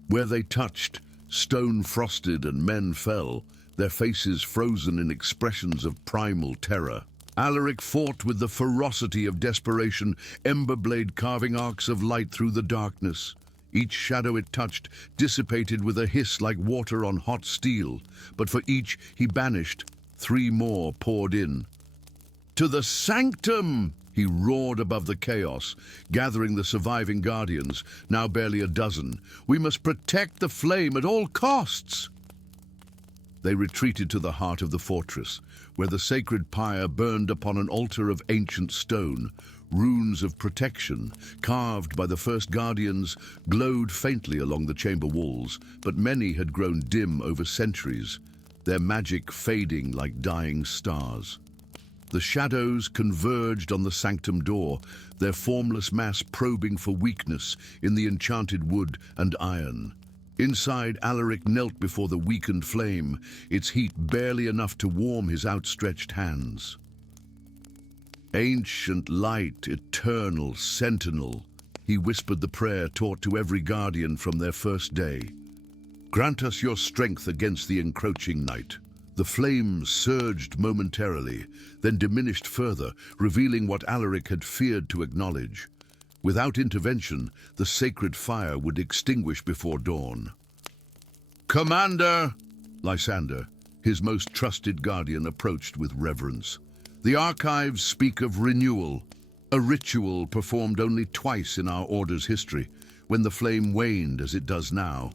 Where they touched, stone frosted and men fell, their faces frozen in expressions of primal terror. Alaric fought with the ferocity of desperation, Emberblade carving arcs of light through the darkness. Each shadow it touched dissipated with a hiss like water on hot steel, but for each he banished, 3 more poured in. "To the sanctum!" he roared above the chaos, gathering the surviving Guardians, now barely a dozen. "We must protect the flame at all costs!" They retreated to the heart of the fortress, where the sacred pyre burned upon an altar of ancient stone. Runes of protection, carved by the first Guardians, glowed faintly along the chamber walls, but many had grown dim over centuries, their magic fading like dying stars. The shadows converged on the sanctum door, their formless mass probing for weakness in the enchanted wood and iron. Inside, Alaric knelt before the weakened flame, its heat barely enough to warm his outstretched hands. "Ancient light, eternal, sentinel," he whispered the prayer taught to every Guardian from their first day. "Grant us your strength against the encroaching night." The flame surged momentarily, then diminished further, revealing what Alaric had feared to acknowledge. Without intervention, the sacred fire would extinguish before dawn. "Commander!" Lysander, his most trusted Guardian, approached with reverence. "The archives speak of renewal, a ritual performed only twice in our Order's history, when the flame waned as it does now."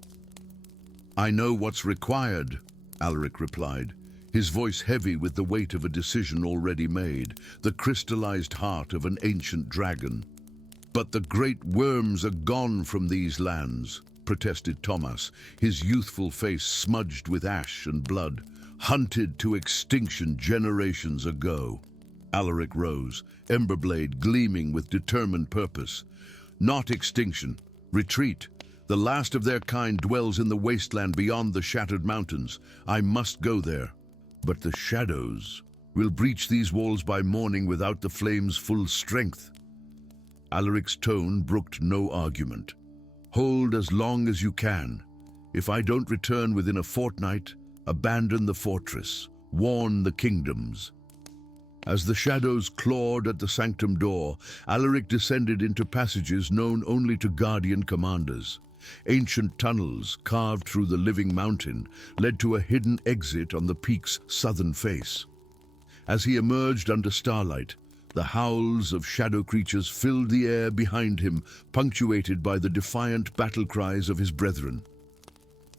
"I know what's required," Alaric replied, his voice heavy with the weight of a decision already made, the crystallized heart of an ancient dragon. "But the great worms are gone from these lands," protested Thomas, his youthful face smudged with ash and blood. "Hunted to extinction generations ago." Alaric rose, Emberblade gleaming with determined purpose. "Not extinction. Retreat. The last of their kind dwells in the wasteland beyond the shattered mountains. I must go there. But the shadows will breach these walls by morning without the flame's full strength." Alaric's tone brooked no argument. "Hold as long as you can. If I don't return within a fortnight, abandon the fortress. Warn the kingdoms." As the shadows clawed at the sanctum door, Alaric descended into passages known only to Guardian commanders. Ancient tunnels, carved through the living mountain, led to a hidden exit on the peak's southern face. As he emerged under starlight, the howls of shadow creatures filled the air behind him, punctuated by the defiant battle cries of his brethren.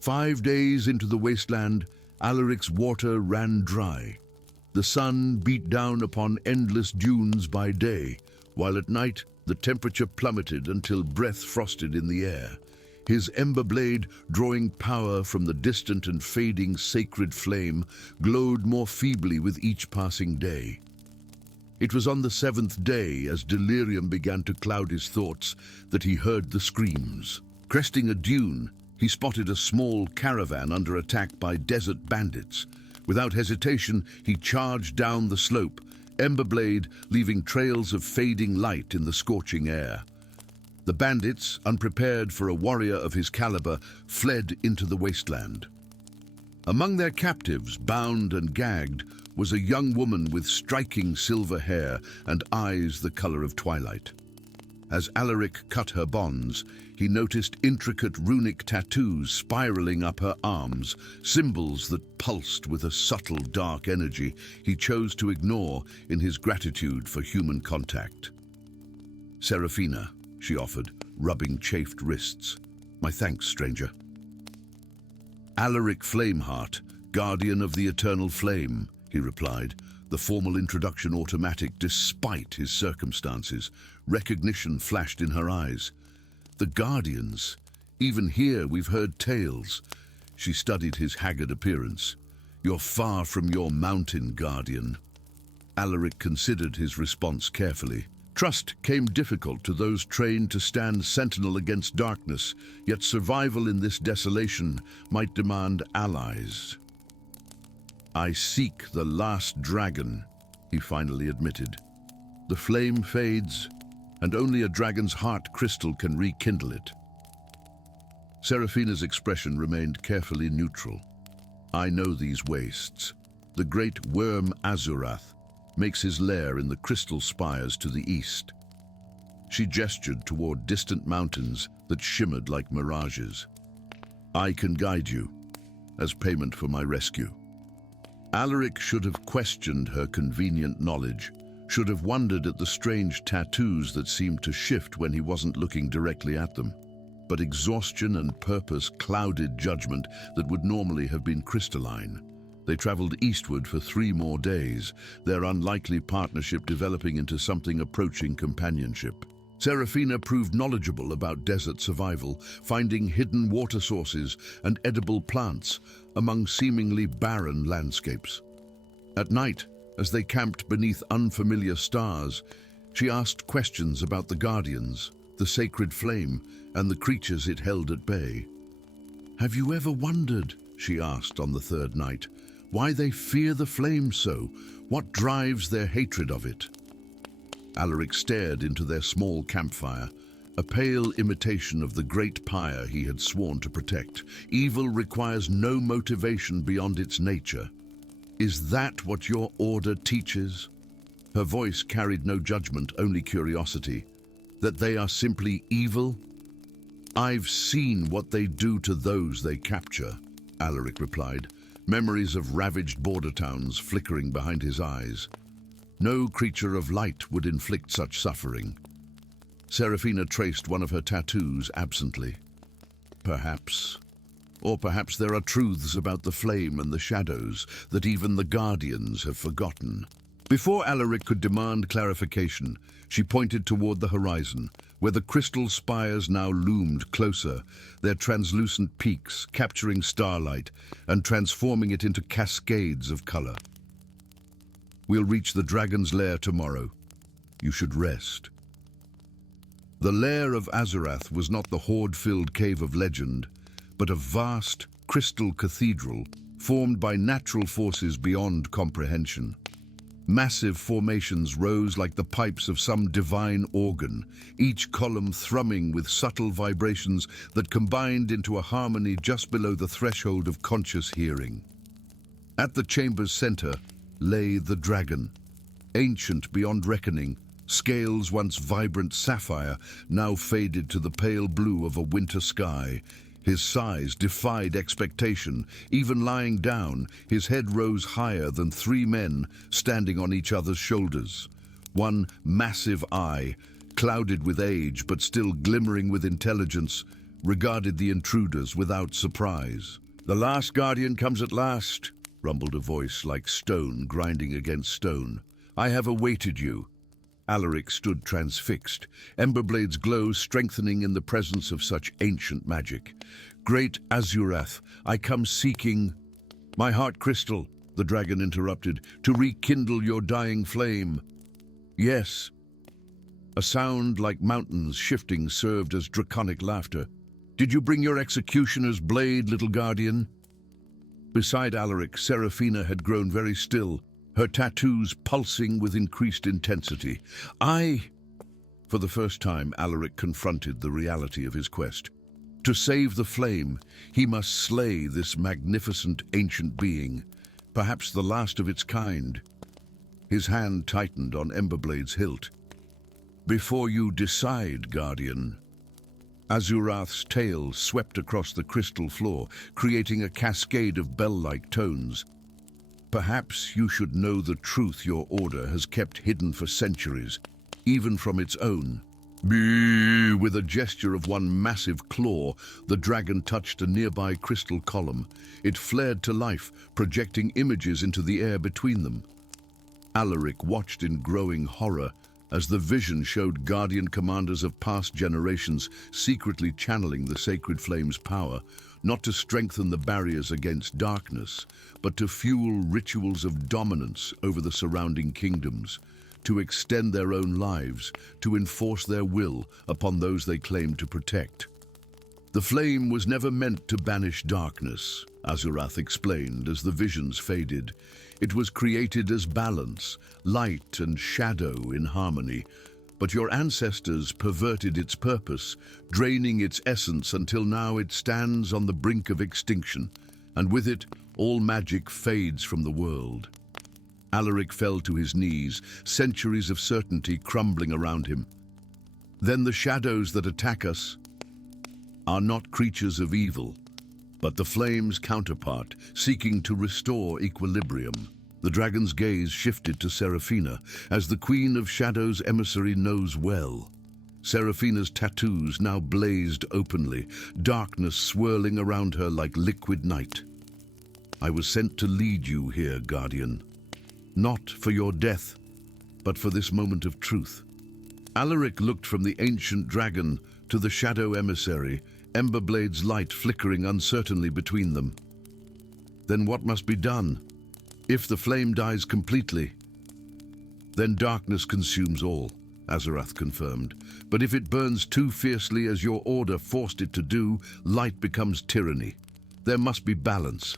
5 days into the wasteland, Alaric's water ran dry. The sun beat down upon endless dunes by day, while at night the temperature plummeted until breath frosted in the air. His Emberblade, drawing power from the distant and fading sacred flame, glowed more feebly with each passing day. It was on the 7th day, as delirium began to cloud his thoughts, that he heard the screams. Cresting a dune, he spotted a small caravan under attack by desert bandits. Without hesitation, he charged down the slope, Emberblade leaving trails of fading light in the scorching air. The bandits, unprepared for a warrior of his caliber, fled into the wasteland. Among their captives, bound and gagged, was a young woman with striking silver hair and eyes the color of twilight. As Alaric cut her bonds, he noticed intricate runic tattoos spiraling up her arms, symbols that pulsed with a subtle dark energy he chose to ignore in his gratitude for human contact. "Seraphina," she offered, rubbing chafed wrists. "My thanks, stranger." "Alaric Flameheart, guardian of the eternal flame," he replied, the formal introduction automatic despite his circumstances. Recognition flashed in her eyes. "The Guardians. Even here we've heard tales." She studied his haggard appearance. "You're far from your mountain guardian." Alaric considered his response carefully. Trust came difficult to those trained to stand sentinel against darkness, yet survival in this desolation might demand allies. "I seek the last dragon," he finally admitted. "The flame fades, and only a dragon's heart crystal can rekindle it." Seraphina's expression remained carefully neutral. "I know these wastes. The great worm Azurath makes his lair in the crystal spires to the east." She gestured toward distant mountains that shimmered like mirages. "I can guide you, as payment for my rescue." Alaric should have questioned her convenient knowledge, should have wondered at the strange tattoos that seemed to shift when he wasn't looking directly at them. But exhaustion and purpose clouded judgment that would normally have been crystalline. They traveled eastward for 3 more days, their unlikely partnership developing into something approaching companionship. Seraphina proved knowledgeable about desert survival, finding hidden water sources and edible plants among seemingly barren landscapes. At night, as they camped beneath unfamiliar stars, she asked questions about the Guardians, the sacred flame, and the creatures it held at bay. "Have you ever wondered," she asked on the 3rd night, "why they fear the flame so? What drives their hatred of it?" Alaric stared into their small campfire, a pale imitation of the great pyre he had sworn to protect. "Evil requires no motivation beyond its nature. Is that what your order teaches?" Her voice carried no judgment, only curiosity. "That they are simply evil?" "I've seen what they do to those they capture," Alaric replied, memories of ravaged border towns flickering behind his eyes. No creature of light would inflict such suffering. Seraphina traced one of her tattoos absently. "Perhaps. Or perhaps there are truths about the flame and the shadows that even the Guardians have forgotten." Before Alaric could demand clarification, she pointed toward the horizon, where the crystal spires now loomed closer, their translucent peaks capturing starlight and transforming it into cascades of color. "We'll reach the dragon's lair tomorrow. You should rest." The lair of Azurath was not the horde-filled cave of legend, but a vast, crystal cathedral formed by natural forces beyond comprehension. Massive formations rose like the pipes of some divine organ, each column thrumming with subtle vibrations that combined into a harmony just below the threshold of conscious hearing. At the chamber's center lay the dragon, ancient beyond reckoning, scales once vibrant sapphire, now faded to the pale blue of a winter sky. His size defied expectation. Even lying down, his head rose higher than 3 men standing on each other's shoulders. One massive eye, clouded with age but still glimmering with intelligence, regarded the intruders without surprise. "The last guardian comes at last," rumbled a voice like stone grinding against stone. "I have awaited you." Alaric stood transfixed, Emberblade's glow strengthening in the presence of such ancient magic. "Great Azurath, I come seeking—" "My heart crystal," the dragon interrupted, "to rekindle your dying flame." "Yes." A sound like mountains shifting served as draconic laughter. "Did you bring your executioner's blade, little guardian?" Beside Alaric, Seraphina had grown very still, her tattoos pulsing with increased intensity. For the first time, Alaric confronted the reality of his quest. To save the flame, he must slay this magnificent ancient being, perhaps the last of its kind. His hand tightened on Emberblade's hilt. "Before you decide, Guardian." Azurath's tail swept across the crystal floor, creating a cascade of bell-like tones. "Perhaps you should know the truth your order has kept hidden for centuries, even from its own." With a gesture of one massive claw, the dragon touched a nearby crystal column. It flared to life, projecting images into the air between them. Alaric watched in growing horror as the vision showed guardian commanders of past generations secretly channeling the sacred flame's power, not to strengthen the barriers against darkness, but to fuel rituals of dominance over the surrounding kingdoms, to extend their own lives, to enforce their will upon those they claimed to protect. "The flame was never meant to banish darkness," Azurath explained as the visions faded. "It was created as balance, light and shadow in harmony. But your ancestors perverted its purpose, draining its essence until now it stands on the brink of extinction, and with it, all magic fades from the world." Alaric fell to his knees, centuries of certainty crumbling around him. "Then the shadows that attack us are not creatures of evil, but the flame's counterpart, seeking to restore equilibrium." The dragon's gaze shifted to Seraphina, as the Queen of Shadows' emissary knows well. Seraphina's tattoos now blazed openly, darkness swirling around her like liquid night. "I was sent to lead you here, Guardian. Not for your death, but for this moment of truth." Alaric looked from the ancient dragon to the shadow emissary, Emberblade's light flickering uncertainly between them. "Then what must be done? If the flame dies completely, then darkness consumes all," Azurath confirmed. "But if it burns too fiercely as your order forced it to do, light becomes tyranny. There must be balance."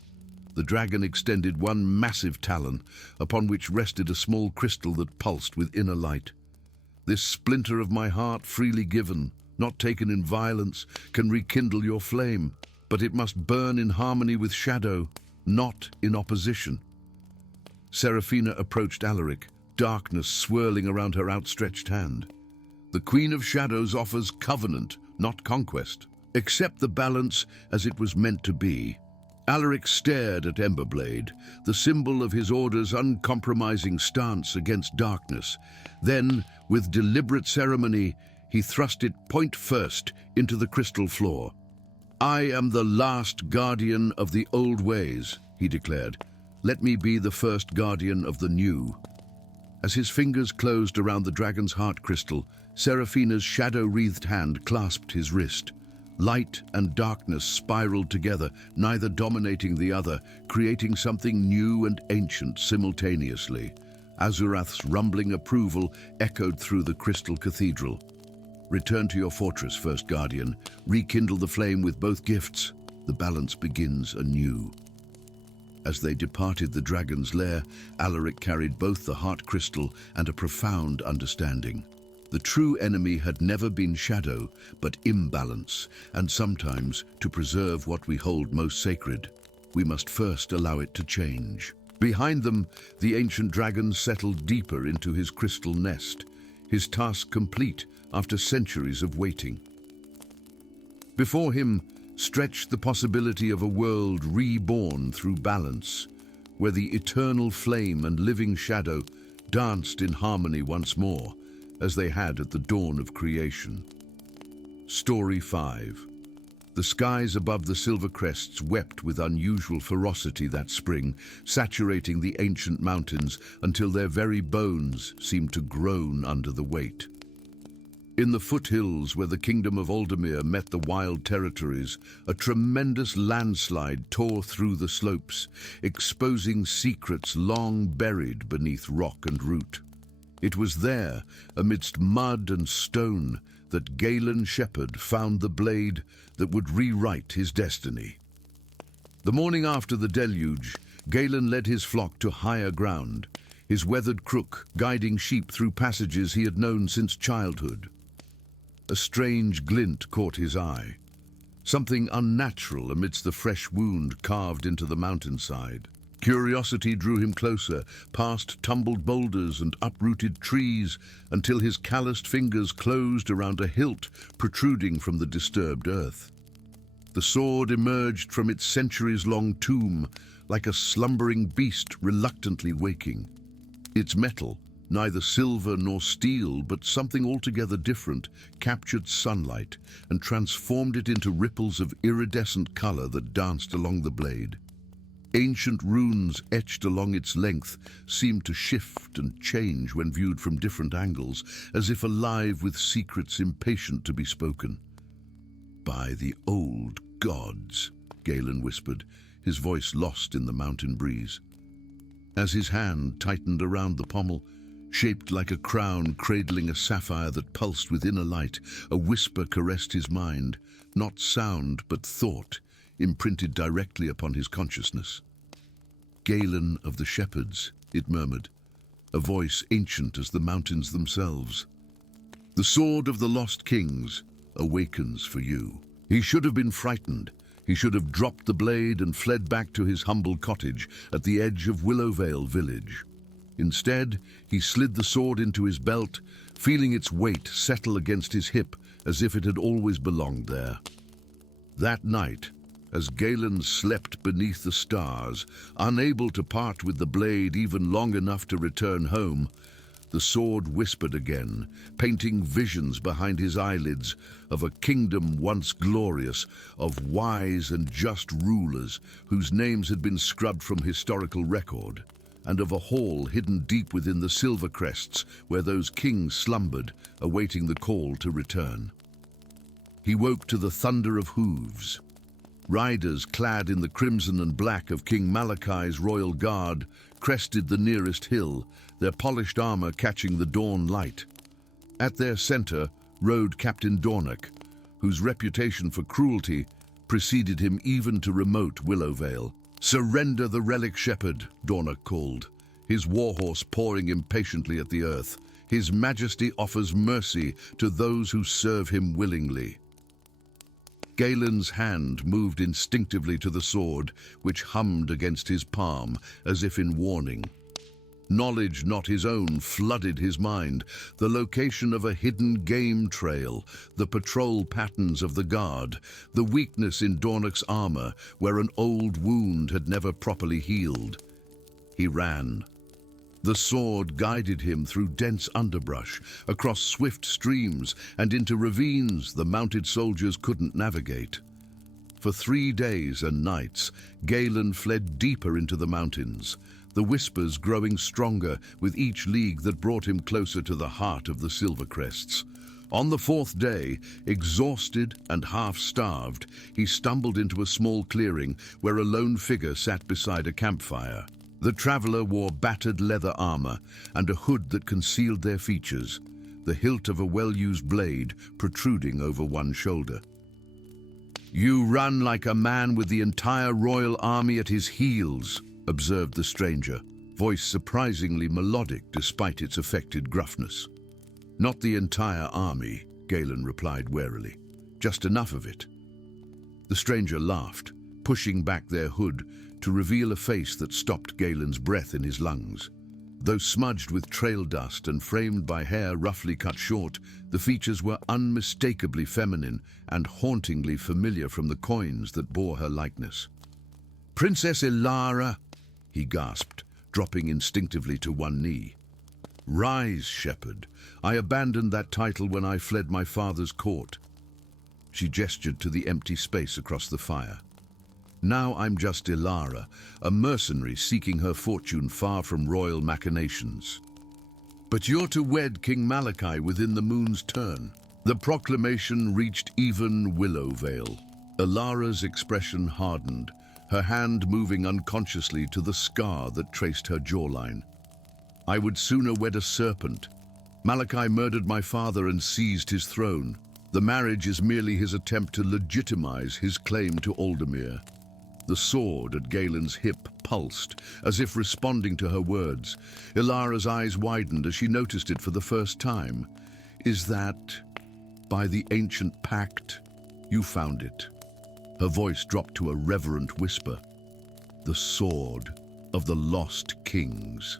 The dragon extended one massive talon, upon which rested a small crystal that pulsed with inner light. "This splinter of my heart, freely given, not taken in violence, can rekindle your flame, but it must burn in harmony with shadow, not in opposition." Seraphina approached Alaric, darkness swirling around her outstretched hand. "The Queen of Shadows offers covenant, not conquest. Accept the balance as it was meant to be." Alaric stared at Emberblade, the symbol of his order's uncompromising stance against darkness. Then, with deliberate ceremony, he thrust it point first into the crystal floor. "I am the last guardian of the old ways," he declared. "Let me be the first guardian of the new." As his fingers closed around the dragon's heart crystal, Seraphina's shadow-wreathed hand clasped his wrist. Light and darkness spiraled together, neither dominating the other, creating something new and ancient simultaneously. Azurath's rumbling approval echoed through the crystal cathedral. "Return to your fortress, First Guardian. Rekindle the flame with both gifts. The balance begins anew." As they departed the dragon's lair, Alaric carried both the heart crystal and a profound understanding. The true enemy had never been shadow, but imbalance, and sometimes, to preserve what we hold most sacred, we must first allow it to change. Behind them, the ancient dragon settled deeper into his crystal nest, his task complete after centuries of waiting. Before him stretched the possibility of a world reborn through balance, where the eternal flame and living shadow danced in harmony once more, as they had at the dawn of creation. Story 5. The skies above the Silver Crests wept with unusual ferocity that spring, saturating the ancient mountains until their very bones seemed to groan under the weight. In the foothills where the kingdom of Aldemir met the wild territories, a tremendous landslide tore through the slopes, exposing secrets long buried beneath rock and root. It was there, amidst mud and stone, that Galen Shepherd found the blade that would rewrite his destiny. The morning after the deluge, Galen led his flock to higher ground, his weathered crook guiding sheep through passages he had known since childhood. A strange glint caught his eye. Something unnatural amidst the fresh wound carved into the mountainside. Curiosity drew him closer, past tumbled boulders and uprooted trees, until his calloused fingers closed around a hilt protruding from the disturbed earth. The sword emerged from its centuries-long tomb, like a slumbering beast reluctantly waking. Its metal, neither silver nor steel, but something altogether different, captured sunlight and transformed it into ripples of iridescent color that danced along the blade. Ancient runes etched along its length seemed to shift and change when viewed from different angles, as if alive with secrets impatient to be spoken. "By the old gods," Galen whispered, his voice lost in the mountain breeze. As his hand tightened around the pommel, shaped like a crown cradling a sapphire that pulsed with inner light, a whisper caressed his mind, not sound but thought, imprinted directly upon his consciousness. "Galen of the Shepherds," it murmured, a voice ancient as the mountains themselves. "The sword of the lost kings awakens for you." He should have been frightened. He should have dropped the blade and fled back to his humble cottage at the edge of Willowvale village. Instead, he slid the sword into his belt, feeling its weight settle against his hip as if it had always belonged there. That night, as Galen slept beneath the stars, unable to part with the blade even long enough to return home, the sword whispered again, painting visions behind his eyelids of a kingdom once glorious, of wise and just rulers whose names had been scrubbed from historical record, and of a hall hidden deep within the silver crests where those kings slumbered, awaiting the call to return. He woke to the thunder of hooves. Riders clad in the crimson and black of King Malachi's royal guard crested the nearest hill, their polished armor catching the dawn light. At their center rode Captain Dornoch, whose reputation for cruelty preceded him even to remote Willowvale. "Surrender the relic, shepherd," Dornoch called, his warhorse pawing impatiently at the earth. "His Majesty offers mercy to those who serve him willingly." Galen's hand moved instinctively to the sword, which hummed against his palm, as if in warning. Knowledge not his own flooded his mind, the location of a hidden game trail, the patrol patterns of the guard, the weakness in Dornoch's armor, where an old wound had never properly healed. He ran. The sword guided him through dense underbrush, across swift streams, and into ravines the mounted soldiers couldn't navigate. For 3 days and nights, Galen fled deeper into the mountains, the whispers growing stronger with each league that brought him closer to the heart of the Silver Crests. On the 4th day, exhausted and half-starved, he stumbled into a small clearing where a lone figure sat beside a campfire. The traveler wore battered leather armor and a hood that concealed their features, the hilt of a well-used blade protruding over one shoulder. "You run like a man with the entire royal army at his heels," observed the stranger, voice surprisingly melodic despite its affected gruffness. "Not the entire army," Galen replied warily. "Just enough of it." The stranger laughed, pushing back their hood to reveal a face that stopped Galen's breath in his lungs. Though smudged with trail dust and framed by hair roughly cut short, the features were unmistakably feminine and hauntingly familiar from the coins that bore her likeness. "Princess Ilara," he gasped, dropping instinctively to one knee. "Rise, shepherd. I abandoned that title when I fled my father's court." She gestured to the empty space across the fire. "Now I'm just Ilara, a mercenary seeking her fortune far from royal machinations. But you're to wed King Malachi within the moon's turn." The proclamation reached even Willowvale. Ilara's expression hardened, her hand moving unconsciously to the scar that traced her jawline. "I would sooner wed a serpent. Malachi murdered my father and seized his throne. The marriage is merely his attempt to legitimize his claim to Aldemir." The sword at Galen's hip pulsed, as if responding to her words. Ilara's eyes widened as she noticed it for the first time. "Is that By the ancient pact, you found it. Her voice dropped to a reverent whisper. The sword of the lost kings.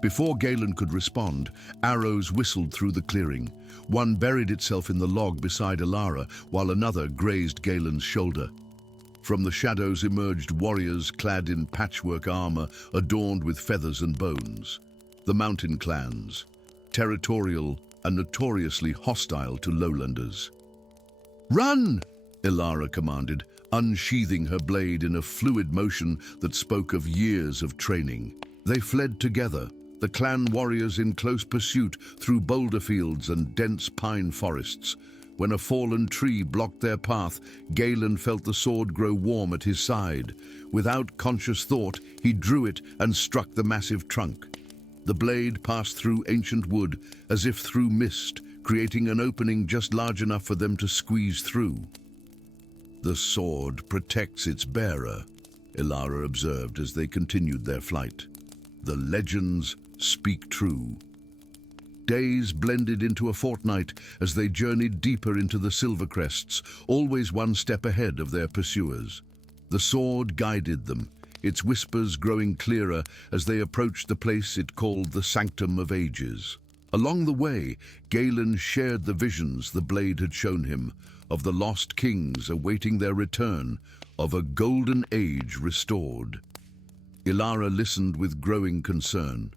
Before Galen could respond, arrows whistled through the clearing. One buried itself in the log beside Ilara, while another grazed Galen's shoulder. From the shadows emerged warriors clad in patchwork armor adorned with feathers and bones. The mountain clans, territorial and notoriously hostile to lowlanders. "Run!" Ilara commanded, unsheathing her blade in a fluid motion that spoke of years of training. They fled together, the clan warriors in close pursuit through boulder fields and dense pine forests. When a fallen tree blocked their path, Galen felt the sword grow warm at his side. Without conscious thought, he drew it and struck the massive trunk. The blade passed through ancient wood, as if through mist, creating an opening just large enough for them to squeeze through. "The sword protects its bearer," Ilara observed as they continued their flight. "The legends speak true." Days blended into a fortnight as they journeyed deeper into the Silver Crests, always one step ahead of their pursuers. The sword guided them, its whispers growing clearer as they approached the place it called the Sanctum of Ages. Along the way, Galen shared the visions the blade had shown him, of the lost kings awaiting their return, of a golden age restored. Ilara listened with growing concern.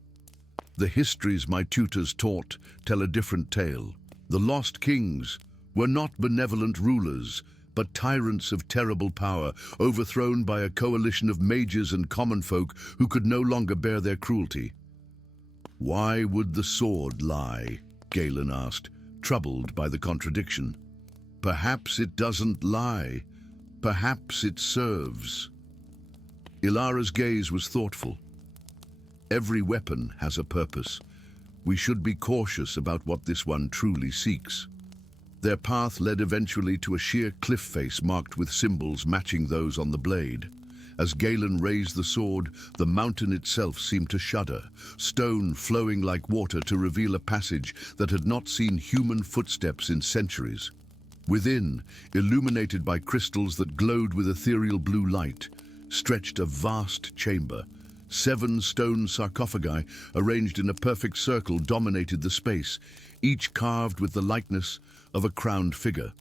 "The histories my tutors taught tell a different tale. The lost kings were not benevolent rulers, but tyrants of terrible power, overthrown by a coalition of mages and common folk who could no longer bear their cruelty." "Why would the sword lie?" Galen asked, troubled by the contradiction. "Perhaps it doesn't lie. Perhaps it serves." Ilara's gaze was thoughtful. "Every weapon has a purpose. We should be cautious about what this one truly seeks." Their path led eventually to a sheer cliff face marked with symbols matching those on the blade. As Galen raised the sword, the mountain itself seemed to shudder, stone flowing like water to reveal a passage that had not seen human footsteps in centuries. Within, illuminated by crystals that glowed with ethereal blue light, stretched a vast chamber. 7 stone sarcophagi, arranged in a perfect circle, dominated the space, each carved with the likeness of a crowned figure.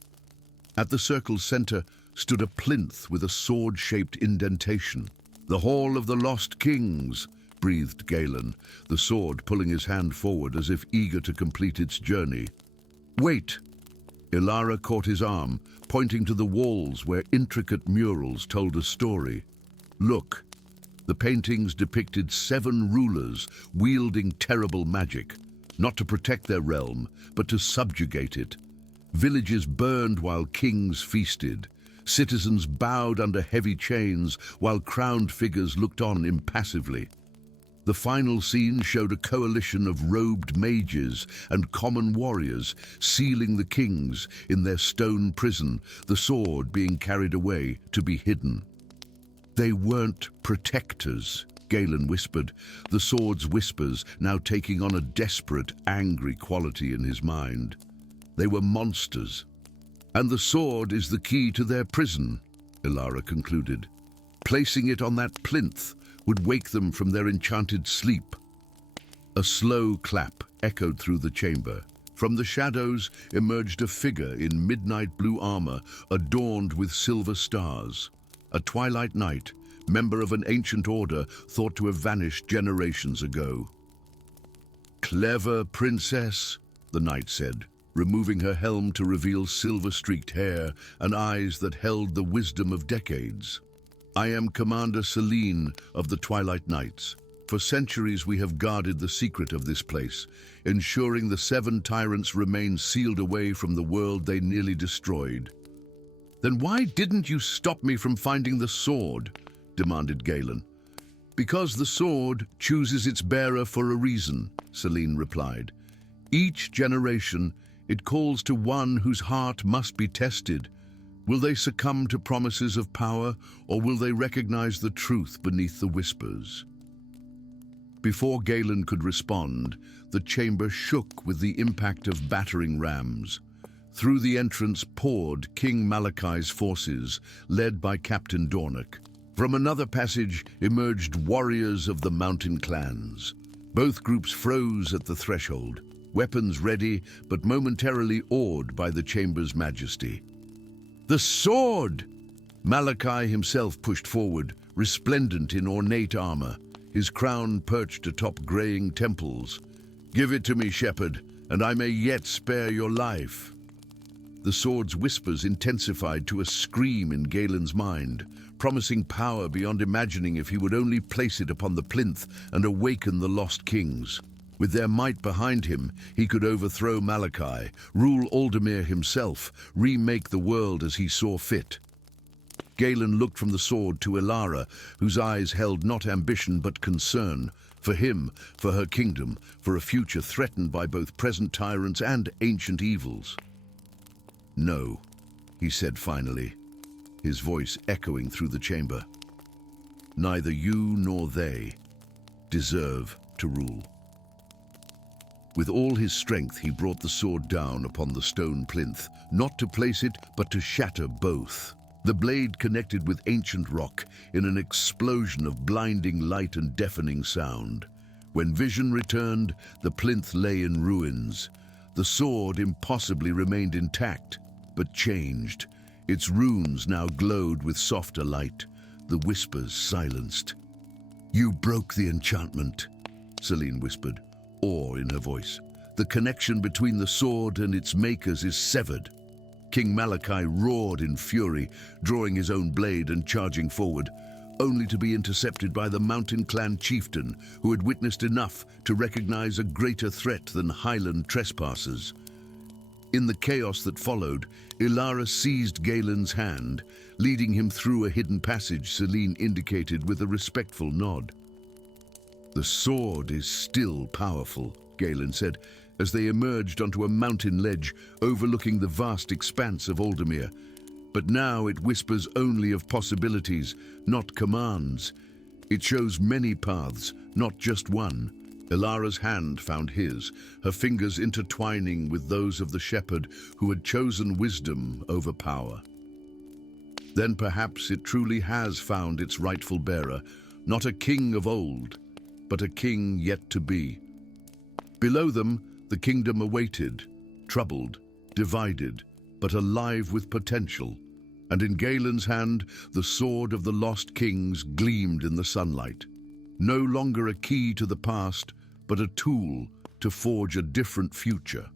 At the circle's center stood a plinth with a sword-shaped indentation. "The Hall of the Lost Kings," breathed Galen, the sword pulling his hand forward as if eager to complete its journey. "Wait!" Ilara caught his arm, pointing to the walls where intricate murals told a story. "Look." The paintings depicted 7 rulers wielding terrible magic, not to protect their realm, but to subjugate it. Villages burned while kings feasted. Citizens bowed under heavy chains while crowned figures looked on impassively. The final scene showed a coalition of robed mages and common warriors sealing the kings in their stone prison, the sword being carried away to be hidden. "They weren't protectors," Galen whispered, the sword's whispers now taking on a desperate, angry quality in his mind. "They were monsters. And the sword is the key to their prison," Ilara concluded. "Placing it on that plinth would wake them from their enchanted sleep." A slow clap echoed through the chamber. From the shadows emerged a figure in midnight blue armor adorned with silver stars. A twilight knight, member of an ancient order thought to have vanished generations ago. "Clever princess," the knight said, removing her helm to reveal silver-streaked hair and eyes that held the wisdom of decades. "I am Commander Selene of the Twilight Knights. For centuries we have guarded the secret of this place, ensuring the 7 tyrants remain sealed away from the world they nearly destroyed." "Then why didn't you stop me from finding the sword?" demanded Galen. "Because the sword chooses its bearer for a reason," Selene replied. "Each generation, it calls to one whose heart must be tested. Will they succumb to promises of power, or will they recognize the truth beneath the whispers?" Before Galen could respond, the chamber shook with the impact of battering rams. Through the entrance poured King Malachi's forces, led by Captain Dornoch. From another passage emerged warriors of the mountain clans. Both groups froze at the threshold, weapons ready but momentarily awed by the chamber's majesty. The sword! Malachi himself pushed forward, resplendent in ornate armor, his crown perched atop graying temples. "Give it to me, shepherd, and I may yet spare your life." The sword's whispers intensified to a scream in Galen's mind, promising power beyond imagining if he would only place it upon the plinth and awaken the lost kings. With their might behind him, he could overthrow Malachi, rule Aldemir himself, remake the world as he saw fit. Galen looked from the sword to Elara, whose eyes held not ambition but concern, for him, for her kingdom, for a future threatened by both present tyrants and ancient evils. "No," he said finally, his voice echoing through the chamber. "Neither you nor they deserve to rule." With all his strength, he brought the sword down upon the stone plinth, not to place it, but to shatter both. The blade connected with ancient rock in an explosion of blinding light and deafening sound. When vision returned, the plinth lay in ruins. The sword impossibly remained intact, but changed. Its runes now glowed with softer light, the whispers silenced. "You broke the enchantment," Celine whispered, awe in her voice. "The connection between the sword and its makers is severed." King Malachi roared in fury, drawing his own blade and charging forward, only to be intercepted by the mountain clan chieftain, who had witnessed enough to recognize a greater threat than highland trespassers. In the chaos that followed, Elara seized Galen's hand, leading him through a hidden passage Celine indicated with a respectful nod. "The sword is still powerful," Galen said, as they emerged onto a mountain ledge overlooking the vast expanse of Aldemir. "But now it whispers only of possibilities, not commands. It shows many paths, not just one." Elara's hand found his, her fingers intertwining with those of the shepherd who had chosen wisdom over power. Then perhaps it truly has found its rightful bearer, not a king of old, but a king yet to be. Below them, the kingdom awaited, troubled, divided, but alive with potential. And in Galen's hand, the sword of the lost kings gleamed in the sunlight. No longer a key to the past, but a tool to forge a different future.